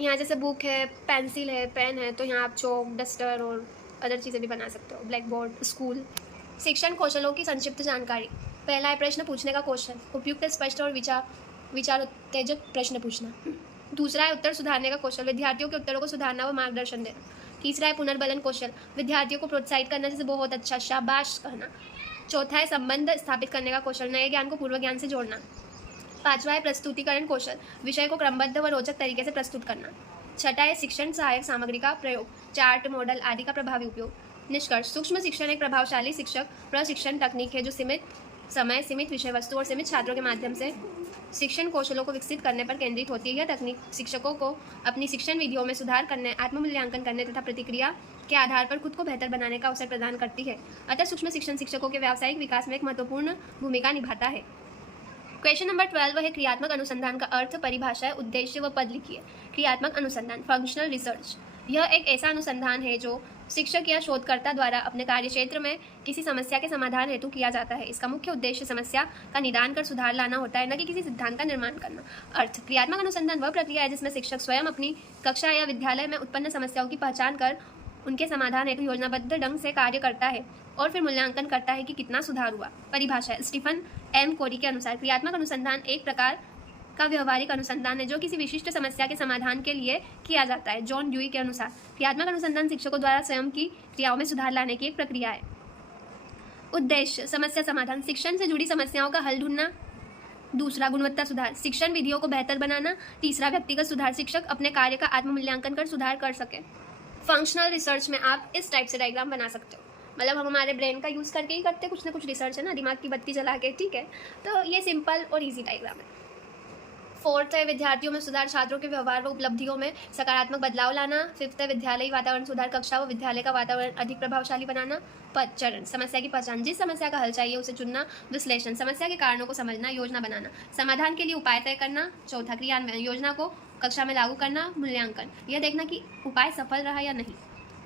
यहाँ जैसे बुक है, पेंसिल है, पेन है, तो यहाँ आप चौक, डस्टर और अदर चीज़ें भी बना सकते हो। Black board, school. शिक्षण कौशलों की संक्षिप्त जानकारी। पहला है प्रश्न पूछने का कौशल, उपयुक्त, स्पष्ट और विचार उत्तेजक प्रश्न पूछना। दूसरा है उत्तर सुधारने का कौशल, विद्यार्थियों के उत्तरों को सुधारना व मार्गदर्शन देना। तीसरा है पुनर्बलन कौशल, विद्यार्थियों को प्रोत्साहित करना जैसे बहुत अच्छा, शाबाश कहना। चौथा है संबंध स्थापित करने का कौशल, नए ज्ञान को पूर्व ज्ञान से जोड़ना। पांचवा है प्रस्तुतिकरण कौशल, विषय को क्रमबद्ध व रोचक तरीके से प्रस्तुत करना। छठा है शिक्षण सहायक सामग्री का प्रयोग, चार्ट, मॉडल आदि का प्रभावी उपयोग। निष्कर्ष, सूक्ष्म शिक्षण एक प्रभावशाली शिक्षक प्रशिक्षण तकनीक है जो सीमित समय, सीमित विषय वस्तु और सीमित छात्रों के माध्यम से शिक्षण कौशलों को विकसित करने पर केंद्रित होती है। यह तकनीक शिक्षकों को अपनी शिक्षण विधियों में सुधार करने, आत्ममूल्यांकन करने तथा प्रतिक्रिया के आधार पर खुद को बेहतर बनाने का अवसर प्रदान करती है। अतः सूक्ष्म शिक्षण शिक्षकों के व्यावसायिक विकास में एक महत्वपूर्ण भूमिका निभाता है। क्वेश्चन नंबर 12 है क्रियात्मक अनुसंधान का अर्थ, परिभाषा, उद्देश्य व पद लिखिए। क्रियात्मक अनुसंधान, फंक्शनल रिसर्च, यह एक ऐसा अनुसंधान है जो शिक्षक या शोधकर्ता द्वारा अपने कार्यक्षेत्र में किसी समस्या के समाधान हेतु किया जाता है। इसका मुख्य उद्देश्य समस्या का निदान कर सुधार लाना होता है, न कि किसी सिद्धांत का निर्माण करना। अर्थ, क्रियात्मक अनुसंधान वह प्रक्रिया है जिसमें शिक्षक स्वयं अपनी कक्षा या विद्यालय में उत्पन्न समस्याओं की पहचान कर उनके समाधान हेतु योजनाबद्ध ढंग से कार्य करता है और फिर मूल्यांकन करता है कि कितना सुधार हुआ। परिभाषा, स्टीफन एम कोरी के अनुसार क्रियात्मक अनुसंधान एक प्रकार का व्यवहारिक अनुसंधान है जो किसी विशिष्ट समस्या के समाधान के लिए किया जाता है। जॉन ड्यूई के अनुसार क्रियात्मक अनुसंधान शिक्षकों द्वारा स्वयं की क्रियाओं में सुधार लाने की एक प्रक्रिया है। उद्देश्य, समस्या समाधान, शिक्षण से जुड़ी समस्याओं का हल ढूंढना। दूसरा, गुणवत्ता सुधार, शिक्षण विधियों को बेहतर बनाना। तीसरा, व्यक्तिगत सुधार, शिक्षक अपने कार्य का आत्ममूल्यांकन कर सुधार कर सके। फंक्शनल रिसर्च में आप इस टाइप से डायग्राम बना सकते हो, मतलब हम हमारे ब्रेन का यूज़ करके ही करते हैं कुछ ना कुछ रिसर्च, है ना, दिमाग की बत्ती जला के, ठीक है। तो ये सिंपल और इजी डायग्राम है। फोर्थ है विद्यार्थियों में सुधार, छात्रों के व्यवहार व उपलब्धियों में सकारात्मक बदलाव लाना। फिफ्थ है विद्यालयी वातावरण सुधार, कक्षा व विद्यालय का वातावरण अधिक प्रभावशाली बनाना। पद, चरण, समस्या की पहचान, जिस समस्या का हल चाहिए उसे चुनना। विश्लेषण, समस्या के कारणों को समझना, योजना बनाना, समाधान के लिए उपाय तय करना। चौथा, क्रियान्वयन, योजना को कक्षा में लागू करना। मूल्यांकन, यह देखना कि उपाय सफल रहा या नहीं।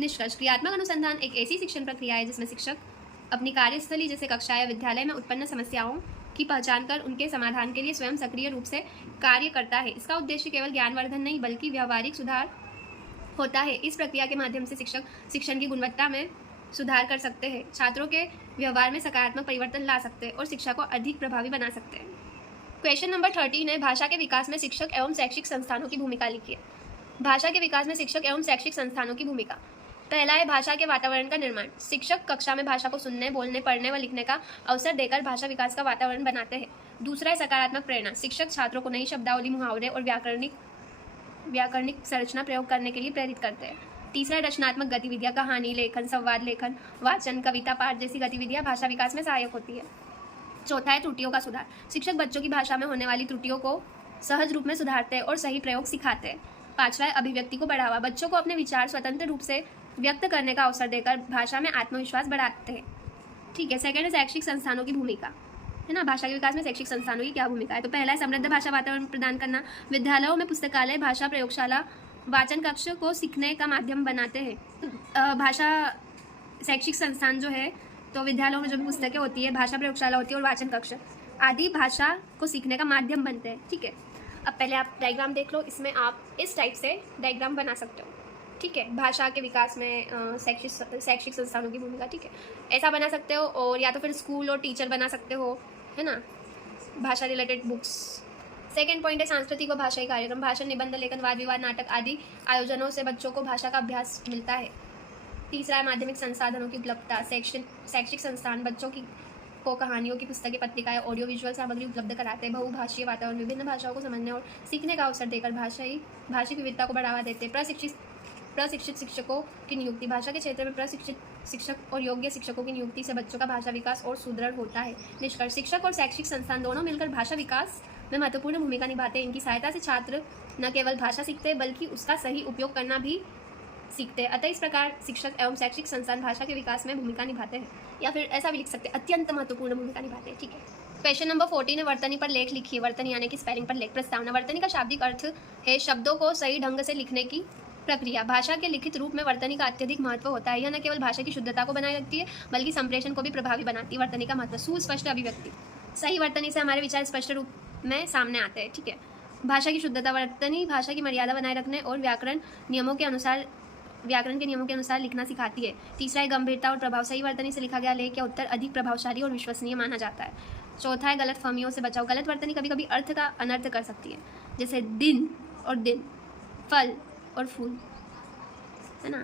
निष्कर्ष, क्रियात्मक अनुसंधान एक ऐसी शिक्षण प्रक्रिया है जिसमें शिक्षक अपनी कार्यस्थली जैसे कक्षा या विद्यालय में उत्पन्न समस्याओं की पहचान कर उनके समाधान के लिए स्वयं सक्रिय रूप से कार्य करता है। इसका उद्देश्य केवल ज्ञानवर्धन नहीं बल्कि व्यावहारिक सुधार होता है। इस प्रक्रिया के माध्यम से शिक्षक शिक्षण की गुणवत्ता में सुधार कर सकते हैं, छात्रों के व्यवहार में सकारात्मक परिवर्तन ला सकते हैं और शिक्षा को अधिक प्रभावी बना सकते हैं। क्वेश्चन नंबर 13 है, भाषा के विकास में शिक्षक एवं शैक्षिक संस्थानों की भूमिका लिखिए। भाषा के विकास में शिक्षक एवं शैक्षिक संस्थानों की भूमिका। पहला है भाषा के वातावरण का निर्माण। शिक्षक कक्षा में भाषा को सुनने, बोलने, पढ़ने व लिखने का अवसर देकर भाषा विकास का वातावरण बनाते हैं। दूसरा है सकारात्मक प्रेरणा। शिक्षक छात्रों को नई शब्दावली, मुहावरे और व्याकरणिक संरचना प्रयोग करने के लिए प्रेरित करते हैं। तीसरा है रचनात्मक गतिविधियाँ। कहानी लेखन, संवाद लेखन, वाचन, कविता पाठ जैसी गतिविधियाँ भाषा विकास में सहायक होती है। चौथा है त्रुटियों का सुधार। शिक्षक बच्चों की भाषा में होने वाली त्रुटियों को सहज रूप में सुधारते हैं और सही प्रयोग सिखाते हैं। पांचवा है अभिव्यक्ति को बढ़ावा। बच्चों को अपने विचार स्वतंत्र रूप से व्यक्त करने का अवसर देकर भाषा में आत्मविश्वास बढ़ाते हैं। ठीक है। सेकंड है शैक्षिक संस्थानों की भूमिका, है ना। भाषा के विकास में शैक्षिक संस्थानों की क्या भूमिका है? तो पहला है समृद्ध भाषा वातावरण प्रदान करना। विद्यालयों में पुस्तकालय, भाषा प्रयोगशाला, वाचन कक्ष को सीखने का माध्यम बनाते हैं। भाषा शैक्षिक संस्थान जो है तो विद्यालयों में जो भी पुस्तकें होती है, भाषा प्रयोगशाला होती है और वाचन कक्ष आदि भाषा को सीखने का माध्यम बनते हैं। ठीक है। अब पहले आप डायग्राम देख लो, इसमें आप इस टाइप से डायग्राम बना सकते हो। ठीक है। भाषा के विकास में शैक्षिक संस्थानों की भूमिका। ठीक है, ऐसा बना सकते हो। और या तो फिर स्कूल और टीचर बना सकते हो, है ना, भाषा रिलेटेड बुक्स। सेकेंड पॉइंट है सांस्कृतिक व भाषाई कार्यक्रम। भाषण, निबंध, लेखन, वाद विवाद, नाटक आदि आयोजनों से बच्चों को भाषा का अभ्यास मिलता है। तीसरा है माध्यमिक संसाधनों की उपलब्धता। शैक्षिक संस्थान बच्चों को कहानियों की पुस्तकें, पत्रिकाएं, ऑडियो विजुअल सामग्री उपलब्ध कराते हैं। बहुभाषीय वातावरण, विभिन्न भाषाओं को समझने और सीखने का अवसर देकर भाषिक विविधता को बढ़ावा देते हैं। प्रशिक्षित शिक्षकों की नियुक्ति। भाषा के क्षेत्र में प्रशिक्षित शिक्षक और योग्य शिक्षकों की नियुक्ति से बच्चों का भाषा विकास और सुदृढ़ होता है। निष्कर्ष, शिक्षक और शैक्षिक संस्थान दोनों मिलकर भाषा विकास में महत्वपूर्ण भूमिका निभाते हैं। इनकी सहायता से छात्र न केवल भाषा सीखते हैं बल्कि उसका सही उपयोग करना भी सीखते हैं। अतः इस प्रकार शिक्षक एवं शैक्षिक संस्थान भाषा के विकास में भूमिका निभाते हैं, या फिर ऐसा भी लिख सकते हैं अत्यंत महत्वपूर्ण भूमिका निभाते हैं। ठीक है। क्वेश्चन नंबर 14 है, वर्तनी पर लेख लिखिए। वर्तनी यानी कि स्पेलिंग पर लेख। प्रस्तावना। वर्तनी का शाब्दिक अर्थ है शब्दों को सही ढंग से लिखने की प्रक्रिया। भाषा के लिखित रूप में वर्तनी का अत्यधिक महत्व होता है। यह न केवल भाषा की शुद्धता को बनाए रखती है बल्कि संप्रेषण को भी प्रभावी बनाती है। वर्तनी का महत्व। सुस्पष्ट अभिव्यक्ति। सही वर्तनी से हमारे विचार स्पष्ट रूप में सामने आते हैं। ठीक है। भाषा की शुद्धता। वर्तनी भाषा की मर्यादा बनाए रखने और व्याकरण के नियमों के अनुसार लिखना सिखाती है। तीसरा है गंभीरता और प्रभाव। सही वर्तनी से लिखा गया लेख या उत्तर अधिक प्रभावशाली और विश्वसनीय माना जाता है। चौथा है गलतफहमियों से बचाव। गलत वर्तनी कभी कभी अर्थ का अनर्थ कर सकती है, जैसे दिन और दिन, फल और फूल, है ना।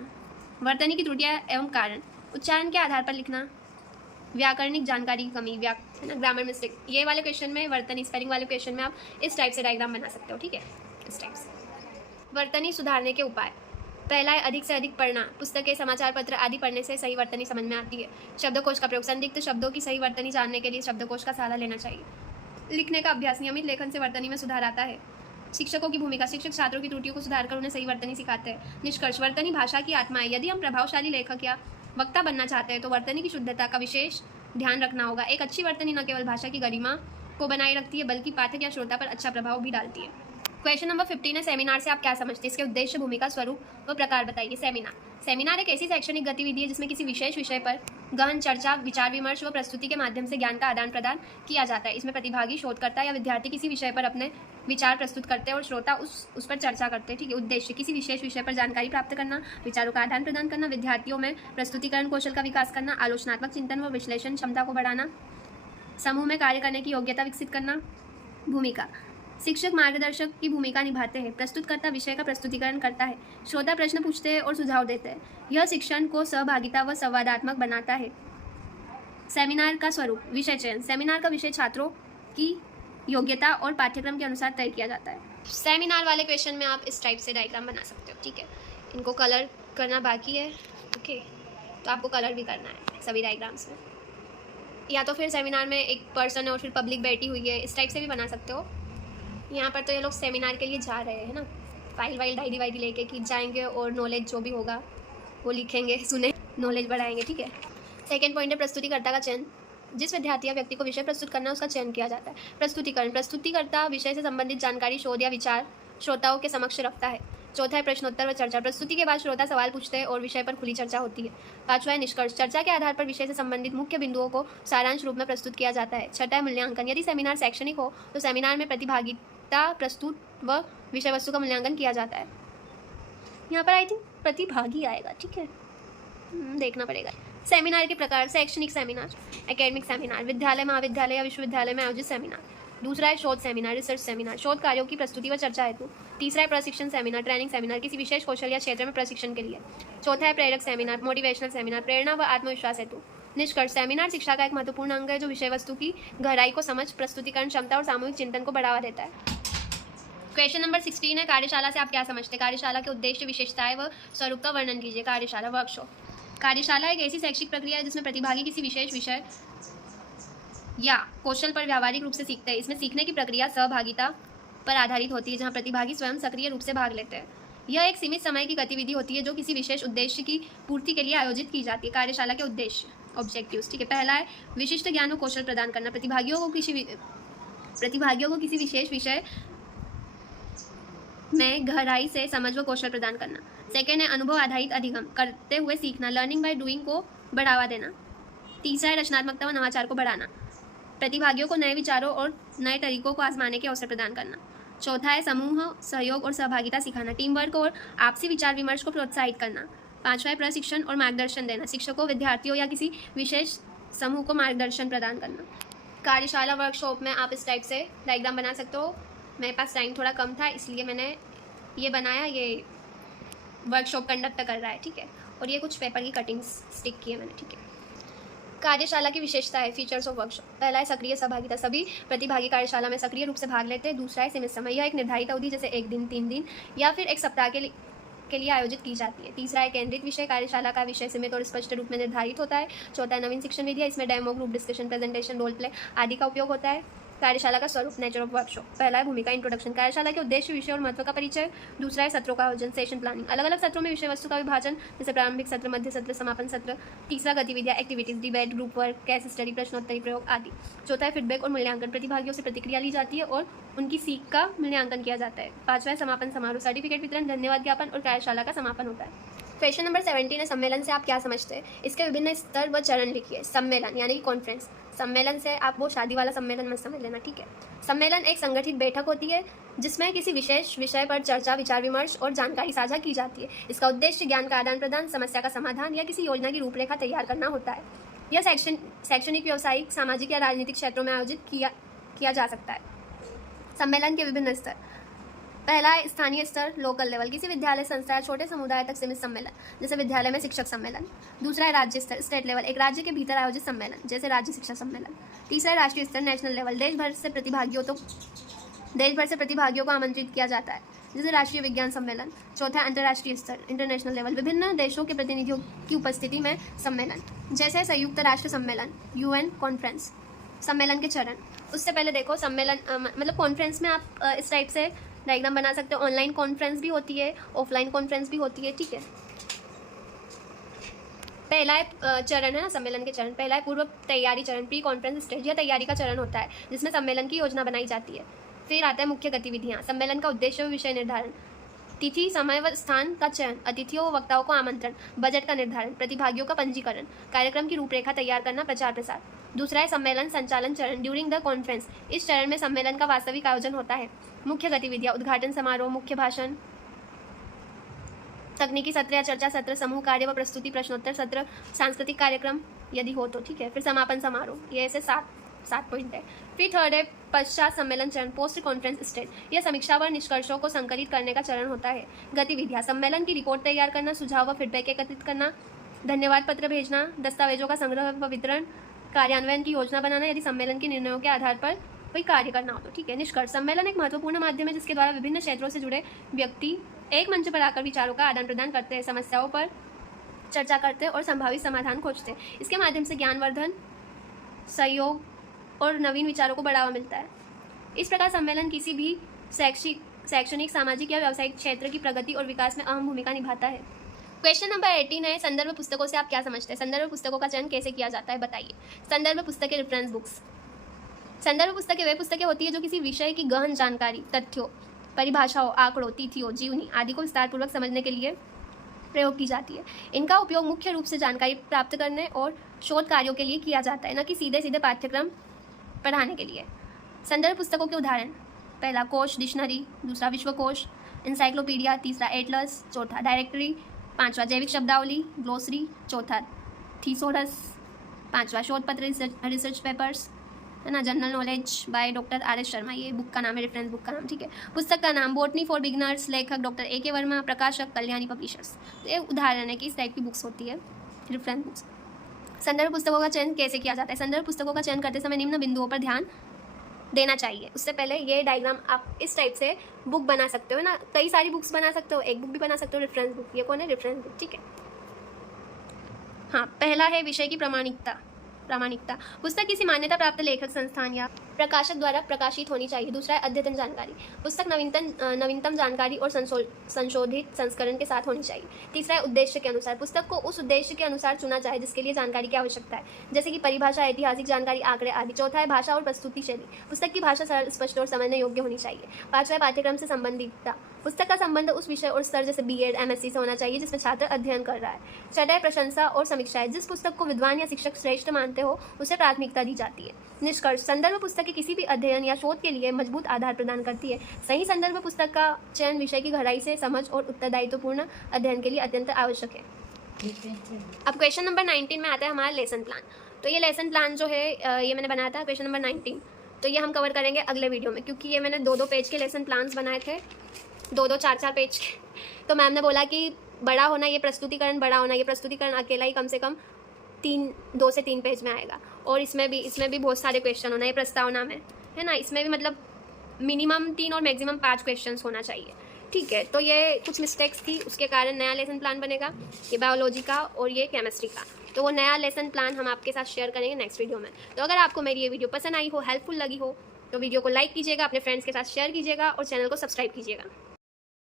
वर्तनी की त्रुटियां एवं कारण। उच्चारण के आधार पर लिखना, व्याकरणिक जानकारी की कमी, है ना, ग्रामर मिस्टेक। ये वाले क्वेश्चन में, वर्तनी स्पेलिंग वाले क्वेश्चन में आप इस टाइप से डायग्राम बना सकते हो। ठीक है, इस टाइप से। वर्तनी सुधारने के उपाय। पहला है अधिक से अधिक पढ़ना। पुस्तकें, समाचार पत्र आदि पढ़ने से सही वर्तनी समझ में आती है। शब्दकोश का प्रयोग। संदिग्ध शब्दों की सही वर्तनी जानने के लिए शब्दकोश का सहारा लेना चाहिए। लिखने का अभ्यास। नियमित लेखन से वर्तनी में सुधार आता है। शिक्षकों की भूमिका। शिक्षक छात्रों की त्रुटियों को सुधार कर उन्हें सही वर्तनी सिखाते हैं। निष्कर्ष, वर्तनी भाषा की आत्मा है। यदि हम प्रभावशाली लेखक या वक्ता बनना चाहते हैं तो वर्तनी की शुद्धता का विशेष ध्यान रखना होगा। एक अच्छी वर्तनी न केवल भाषा की गरिमा को बनाए रखती है बल्कि पाठक या श्रोता पर अच्छा प्रभाव भी डालती है। क्वेश्चन नंबर 15 है, सेमिनार से आप क्या समझते हैं? इसके उद्देश्य, भूमिका, स्वरूप व प्रकार बताइए। सेमिनार एक ऐसी शैक्षणिक गतिविधि है जिसमें किसी विशेष विषय पर गहन चर्चा, विचार विमर्श व प्रस्तुति के माध्यम से ज्ञान का आदान प्रदान किया जाता है। इसमें प्रतिभागी, शोधकर्ता या विद्यार्थी किसी विषय पर अपने विचार प्रस्तुत करते हैं और श्रोता उस पर चर्चा करते हैं। ठीक है। उद्देश्य, किसी विशेष विषय पर जानकारी प्राप्त करना, विचारों का आदान प्रदान करना, विद्यार्थियों में प्रस्तुतिकरण कौशल का विकास करना, आलोचनात्मक चिंतन व विश्लेषण क्षमता को बढ़ाना, समूह में कार्य करने की योग्यता विकसित करना। भूमिका, शिक्षक मार्गदर्शक की भूमिका निभाते हैं। प्रस्तुतकर्ता विषय का प्रस्तुतिकरण करता है। श्रोता प्रश्न पूछते हैं और सुझाव देते हैं। यह शिक्षण को सहभागिता व संवादात्मक बनाता है। सेमिनार का स्वरूप, विषय चयन। सेमिनार का विषय छात्रों की योग्यता और पाठ्यक्रम के अनुसार तय किया जाता है। सेमिनार वाले क्वेश्चन में आप इस टाइप से डायग्राम बना सकते हो। ठीक है। इनको कलर करना बाकी है। ओके, तो आपको कलर भी करना है सभी डायग्राम्स में। या तो फिर सेमिनार में एक पर्सन है और फिर पब्लिक बैठी हुई है, इस टाइप से भी बना सकते हो। यहाँ पर तो ये लोग सेमिनार के लिए जा रहे हैं ना, फाइल डायरी वायरी लेके कि जाएंगे और नॉलेज जो भी होगा वो लिखेंगे, सुने, नॉलेज बढ़ाएंगे। ठीक है। सेकंड पॉइंट है प्रस्तुतिकर्ता का चयन। जिस विद्यार्थी या व्यक्ति को विषय प्रस्तुत करना है उसका चयन किया जाता है। प्रस्तुतिकरण, प्रस्तुतिकर्ता विषय से संबंधित जानकारी, शोध या विचार श्रोताओं के समक्ष रखता है। चौथा है प्रश्नोत्तर व चर्चा। प्रस्तुति के बाद श्रोता सवाल पूछते हैं और विषय पर खुली चर्चा होती है। पांचवा है निष्कर्ष। चर्चा के आधार पर विषय से संबंधित मुख्य बिंदुओं को सारांश रूप में प्रस्तुत किया जाता है। छठा है मूल्यांकन। यदि सेमिनार शैक्षणिक हो तो सेमिनार में प्रतिभागिता, प्रस्तुत व विषय वस्तु का मूल्यांकन किया जाता है। यहाँ पर आई थिंक प्रतिभागी आएगा, ठीक है, देखना पड़ेगा। सेमिनार के प्रकार: शैक्षणिक सेमिनार, एकेडमिक सेमिनार, विद्यालय, महाविद्यालय या विश्वविद्यालय में आयोजित सेमिनार। दूसरा है शोध सेमिनार, रिसर्च सेमिनार, शोध कार्यों की प्रस्तुति व चर्चा हेतु। तीसरा है प्रशिक्षण सेमिनार, ट्रेनिंग सेमिनार, किसी विशेष कौशल या क्षेत्र में प्रशिक्षण के लिए। चौथा है प्रेरक सेमिनार, मोटिवेशनल सेमिनार, प्रेरणा व आत्मविश्वास हेतु। निष्कर्ष: सेमिनार शिक्षा का एक महत्वपूर्ण अंग है जो विषय वस्तु की गहराई को समझ, प्रस्तुतिकरण क्षमता और सामूहिक चिंतन को बढ़ावा देता है। क्वेश्चन नंबर 16 है कार्यशाला से आप क्या समझते हैं? कार्यशाला के उद्देश्य, विशेषताएं व स्वरूप का वर्णन कीजिए। कार्यशाला, वर्कशॉप। कार्यशाला एक ऐसी शैक्षिक प्रक्रिया है जिसमें प्रतिभागी किसी विशेष विषय या कौशल पर व्यावहारिक रूप से सीखते हैं। इसमें सीखने की प्रक्रिया सहभागिता पर आधारित होती है, जहां प्रतिभागी स्वयं सक्रिय रूप से भाग लेते हैं। यह एक सीमित समय की गतिविधि होती है जो किसी विशेष उद्देश्य की पूर्ति के लिए आयोजित की जाती है। कार्यशाला के उद्देश्य, ऑब्जेक्टिव्स, ठीक है। पहला है विशिष्ट ज्ञान व कौशल प्रदान करना। प्रतिभागियों को किसी विशेष विषय में गहराई से समझ व कौशल प्रदान करना। सेकेंड है अनुभव आधारित अधिगम, करते हुए सीखना, लर्निंग बाय डूइंग को बढ़ावा देना। तीसरा है रचनात्मकता व नवाचार को बढ़ाना, प्रतिभागियों को नए विचारों और नए तरीकों को आजमाने के अवसर प्रदान करना। चौथा है समूह सहयोग और सहभागिता सिखाना, टीम वर्क और आपसी विचार विमर्श को प्रोत्साहित करना। पांचवा है प्रशिक्षण और मार्गदर्शन देना, शिक्षकों, विद्यार्थियों या किसी विशेष समूह को मार्गदर्शन प्रदान करना। कार्यशाला, वर्कशॉप में आप इस टाइप से डायग्राम बना सकते हो। मेरे पास टाइम थोड़ा कम था इसलिए मैंने ये बनाया। ये वर्कशॉप कंडक्ट कर रहा है, ठीक है। और ये कुछ पेपर की कटिंग्स स्टिक की है मैंने, ठीक है। कार्यशाला की विशेषता है, फीचर्स ऑफ वर्कशॉप। पहला है सक्रिय सहभागिता, सभी प्रतिभागी कार्यशाला में सक्रिय रूप से भाग लेते हैं। दूसरा है सीमित समय, यह एक निर्धारित अवधि जैसे 1 दिन, 3 दिन या फिर एक सप्ताह के लिए आयोजित की जाती है। तीसरा है केंद्रित विषय, कार्यशाला का विषय सीमित और स्पष्ट रूप में निर्धारित होता है। चौथा है नवीन शिक्षण विधि, इसमें demo, group discussion, presentation, role play आदि का उपयोग होता है। कार्यशाला का स्वरूप, नेचर ऑफ वर्कशॉप। पहला है भूमिका, इंट्रोडक्शन, कार्यशाला के उद्देश्य, विषय और महत्व का परिचय। दूसरा है सत्रों का आयोजन, सेशन प्लानिंग, अलग अलग सत्रों में विषय वस्तु का विभाजन, जैसे प्रारंभिक सत्र, मध्य सत्र, समापन सत्र। तीसरा गतिविधियाँ, activities, debate, group work, case study, प्रश्नोत्तरी प्रयोग आदि। चौथा है फीडबैक और मूल्यांकन, प्रतिभागियों से प्रतिक्रिया ली जाती है और उनकी सीख का मूल्यांकन किया जाता है। पांचवा है समापन समारोह, सर्टिफिकेट वितरण, धन्यवाद ज्ञापन और कार्यशाला का समापन होता है। क्वेश्चन नंबर 17 है सम्मेलन से आप क्या समझते हैं? इसके विभिन्न स्तर व चरण लिखिए। सम्मेलन यानी कि कॉन्फ्रेंस, सम्मेलन से आप वो शादी वाला सम्मेलन मत समझ लेना, ठीक है। सम्मेलन एक संगठित बैठक होती है जिसमें किसी विशेष विषय पर चर्चा, विचार विमर्श और जानकारी साझा की जाती है। इसका उद्देश्य ज्ञान का आदान प्रदान, समस्या का समाधान या किसी योजना की रूपरेखा तैयार करना होता है। यह शैक्षणिक, व्यावसायिक, सामाजिक या राजनीतिक क्षेत्रों में आयोजित किया जा सकता है। सम्मेलन के विभिन्न स्तर: पहला है स्थानीय स्तर, लोकल लेवल, किसी विद्यालय, संस्था या छोटे समुदाय तक सीमित सम्मेलन, जैसे विद्यालय में शिक्षक सम्मेलन। दूसरा है राज्य स्तर, स्टेट लेवल, एक राज्य के भीतर आयोजित सम्मेलन, जैसे राज्य शिक्षा सम्मेलन। तीसरा है राष्ट्रीय स्तर, नेशनल लेवल, देश भर से प्रतिभागियों को आमंत्रित किया जाता है, जैसे राष्ट्रीय विज्ञान सम्मेलन। चौथा है अंतर्राष्ट्रीय स्तर, इंटरनेशनल लेवल, विभिन्न देशों के प्रतिनिधियों की उपस्थिति में सम्मेलन, जैसे संयुक्त राष्ट्र सम्मेलन, UN कॉन्फ्रेंस। सम्मेलन के चरण: उससे पहले देखो सम्मेलन मतलब कॉन्फ्रेंस में आप इस टाइप से डायग्राम बना सकते हो। ऑनलाइन कॉन्फ्रेंस भी होती है, ऑफलाइन कॉन्फ्रेंस भी होती है, ठीक है। पहला है चरण है ना सम्मेलन के चरण। पहला है पूर्व तैयारी चरण, प्री कॉन्फ्रेंस स्टेज, यह तैयारी का चरण होता है जिसमें सम्मेलन की योजना बनाई जाती है। फिर आता है मुख्य गतिविधियाँ, सम्मेलन का उद्देश्य व विषय निर्धारण, तिथि, समय व स्थान का चयन, अतिथियों व वक्ताओं को आमंत्रण, बजट का निर्धारण, प्रतिभागियों का पंजीकरण, कार्यक्रम की रूपरेखा तैयार करना, प्रचार प्रसार। दूसरा है सम्मेलन संचालन चरण, ड्यूरिंग द कॉन्फ्रेंस, इस चरण में सम्मेलन का वास्तविक आयोजन होता है। मुख्य गतिविधियाँ, उद्घाटन समारोह, मुख्य भाषण, तकनीकी सत्र या चर्चा सत्र, समूह कार्य व प्रस्तुति, प्रश्नोत्तर सत्र, सांस्कृतिक कार्यक्रम यदि हो तो, ठीक है। फिर समापन समारोह, ये ऐसे 7 पॉइंट है। फिर थर्ड है पश्चात सम्मेलन चरण, पोस्ट कॉन्फ्रेंस स्टेज, यह समीक्षा व निष्कर्षों को संकलित करने का चरण होता है। गतिविधियाँ, सम्मेलन की रिपोर्ट तैयार करना, सुझाव व फीडबैक एकत्रित करना, धन्यवाद पत्र भेजना, दस्तावेजों का संग्रह व वितरण, कार्यान्वयन की योजना बनाना यदि सम्मेलन के निर्णयों के आधार पर कोई कार्य करना हो तो, ठीक है। निष्कर्ष: सम्मेलन एक महत्वपूर्ण माध्यम है जिसके द्वारा विभिन्न क्षेत्रों से जुड़े व्यक्ति एक मंच पर आकर विचारों का आदान प्रदान करते हैं, समस्याओं पर चर्चा करते हैं और संभावित समाधान खोजते हैं। इसके माध्यम से ज्ञानवर्धन, सहयोग और नवीन विचारों को बढ़ावा मिलता है। इस प्रकार सम्मेलन किसी भी शैक्षणिक, सामाजिक या व्यावसायिक क्षेत्र की प्रगति और विकास में अहम भूमिका निभाता है। क्वेश्चन नंबर 18 है संदर्भ पुस्तकों से आप क्या समझते हैं? संदर्भ पुस्तकों का चयन कैसे किया जाता है, बताइए। संदर्भ पुस्तकें, रेफरेंस बुक्स। संदर्भ पुस्तकें वे पुस्तकें होती है जो किसी विषय की गहन जानकारी, तथ्यों, परिभाषाओं, आंकड़ों, तिथियों, जीवनी आदि को विस्तारपूर्वक समझने के लिए प्रयोग की जाती है। इनका उपयोग मुख्य रूप से जानकारी प्राप्त करने और शोध कार्यों के लिए किया जाता है, न कि सीधे सीधे पाठ्यक्रम पढ़ाने के लिए। संदर्भ पुस्तकों के उदाहरण: पहला कोश डिक्शनरी, दूसरा विश्वकोश, इंसाइक्लोपीडिया, तीसरा एटलस, चौथा डायरेक्टरी, पांचवा जैविक शब्दावली, ग्लोसरी, चौथा थीसोरस, पांचवा शोध पत्र रिसर्च पेपर्स, है ना, general knowledge by doctor R S Sharma, ये बुक का नाम है, रेफरेंस बुक का नाम, ठीक है। पुस्तक का नाम बॉटनी फॉर बिगनर्स, लेखक डॉक्टर ए के वर्मा, प्रकाशक कल्याणी पब्लिशर्स। तो ये उदाहरण है कि इस टाइप की बुक्स होती है, रेफरेंस बुक्स। संदर्भ पुस्तकों का चयन कैसे किया जाता है? संदर्भ पुस्तकों का चयन करते समय निम्न बिंदुओं पर ध्यान देना चाहिए। उससे पहले ये डायग्राम आप इस टाइप से बुक बना सकते हो ना, कई सारी बुक्स बना सकते हो, एक बुक भी बना सकते हो, रेफरेंस बुक। ये कौन है? रेफरेंस बुक, ठीक है। हाँ, पहला है विषय की प्रामाणिकता। पुस्तक किसी मान्यता प्राप्त लेखक, संस्थान या प्रकाशक द्वारा प्रकाशित होनी चाहिए। दूसरा है अद्यतन जानकारी। पुस्तक नवीनतम जानकारी और संशोधित संस्करण के साथ होनी चाहिए। तीसरा है उद्देश्य के अनुसार। पुस्तक को उस उद्देश्य के अनुसार चुना जाए जिसके लिए जानकारी की आवश्यकता है, जैसे कि परिभाषा, ऐतिहासिक जानकारी, आंकड़े आदि। चौथा है भाषा और प्रस्तुति शैली। पुस्तक की भाषा सरल, स्पष्ट और समझने योग्य होनी चाहिए। पांचवा है पाठ्यक्रम से संबंधितता। पुस्तक का संबंध उस विषय और स्तर, जैसे बीएड, एमएससी से होना चाहिए जिसमें छात्र अध्ययन कर रहा है। छठा है प्रशंसा और समीक्षा। जिस पुस्तक को विद्वान या शिक्षक श्रेष्ठ मानते हो उसे प्राथमिकता दी जाती है। निष्कर्ष: संदर्भ पुस्तक के किसी भी अध्ययन या शोध के लिए मजबूत आधार प्रदान करती है। सही संदर्भ पुस्तक का चयन विषय की गहराई से समझ और उत्तरदायित्वपूर्ण अध्ययन के लिए अत्यंत आवश्यक है। अब क्वेश्चन नंबर 19 में आता है हमारा लेसन प्लान। तो ये लेसन प्लान जो है ये मैंने बनाया था, क्वेश्चन नंबर 19। तो ये हम कवर करेंगे अगले वीडियो में, क्योंकि ये मैंने 2-2 पेज के लेसन प्लान्स बनाए थे, 2-2, 4-4 पेज के। तो मैम ने बोला कि बड़ा होना, ये प्रस्तुतिकरण बड़ा होना, ये प्रस्तुतिकरण अकेला ही कम से कम 2 से 3 पेज में आएगा। और इसमें भी बहुत सारे क्वेश्चन होना है प्रस्तावना में, है ना। इसमें भी मतलब मिनिमम 3 और मैक्सिमम 5 क्वेश्चंस होना चाहिए, ठीक है। तो ये कुछ मिस्टेक्स थी, उसके कारण नया लेसन प्लान बनेगा, ये बायोलॉजी का और ये केमिस्ट्री का। तो वो नया लेसन प्लान हम आपके साथ शेयर करेंगे नेक्स्ट वीडियो में। तो अगर आपको मेरी ये वीडियो पसंद आई हो, हेल्पफुल लगी हो, तो वीडियो को लाइक कीजिएगा, अपने फ्रेंड्स के साथ शेयर कीजिएगा और चैनल को सब्सक्राइब कीजिएगा।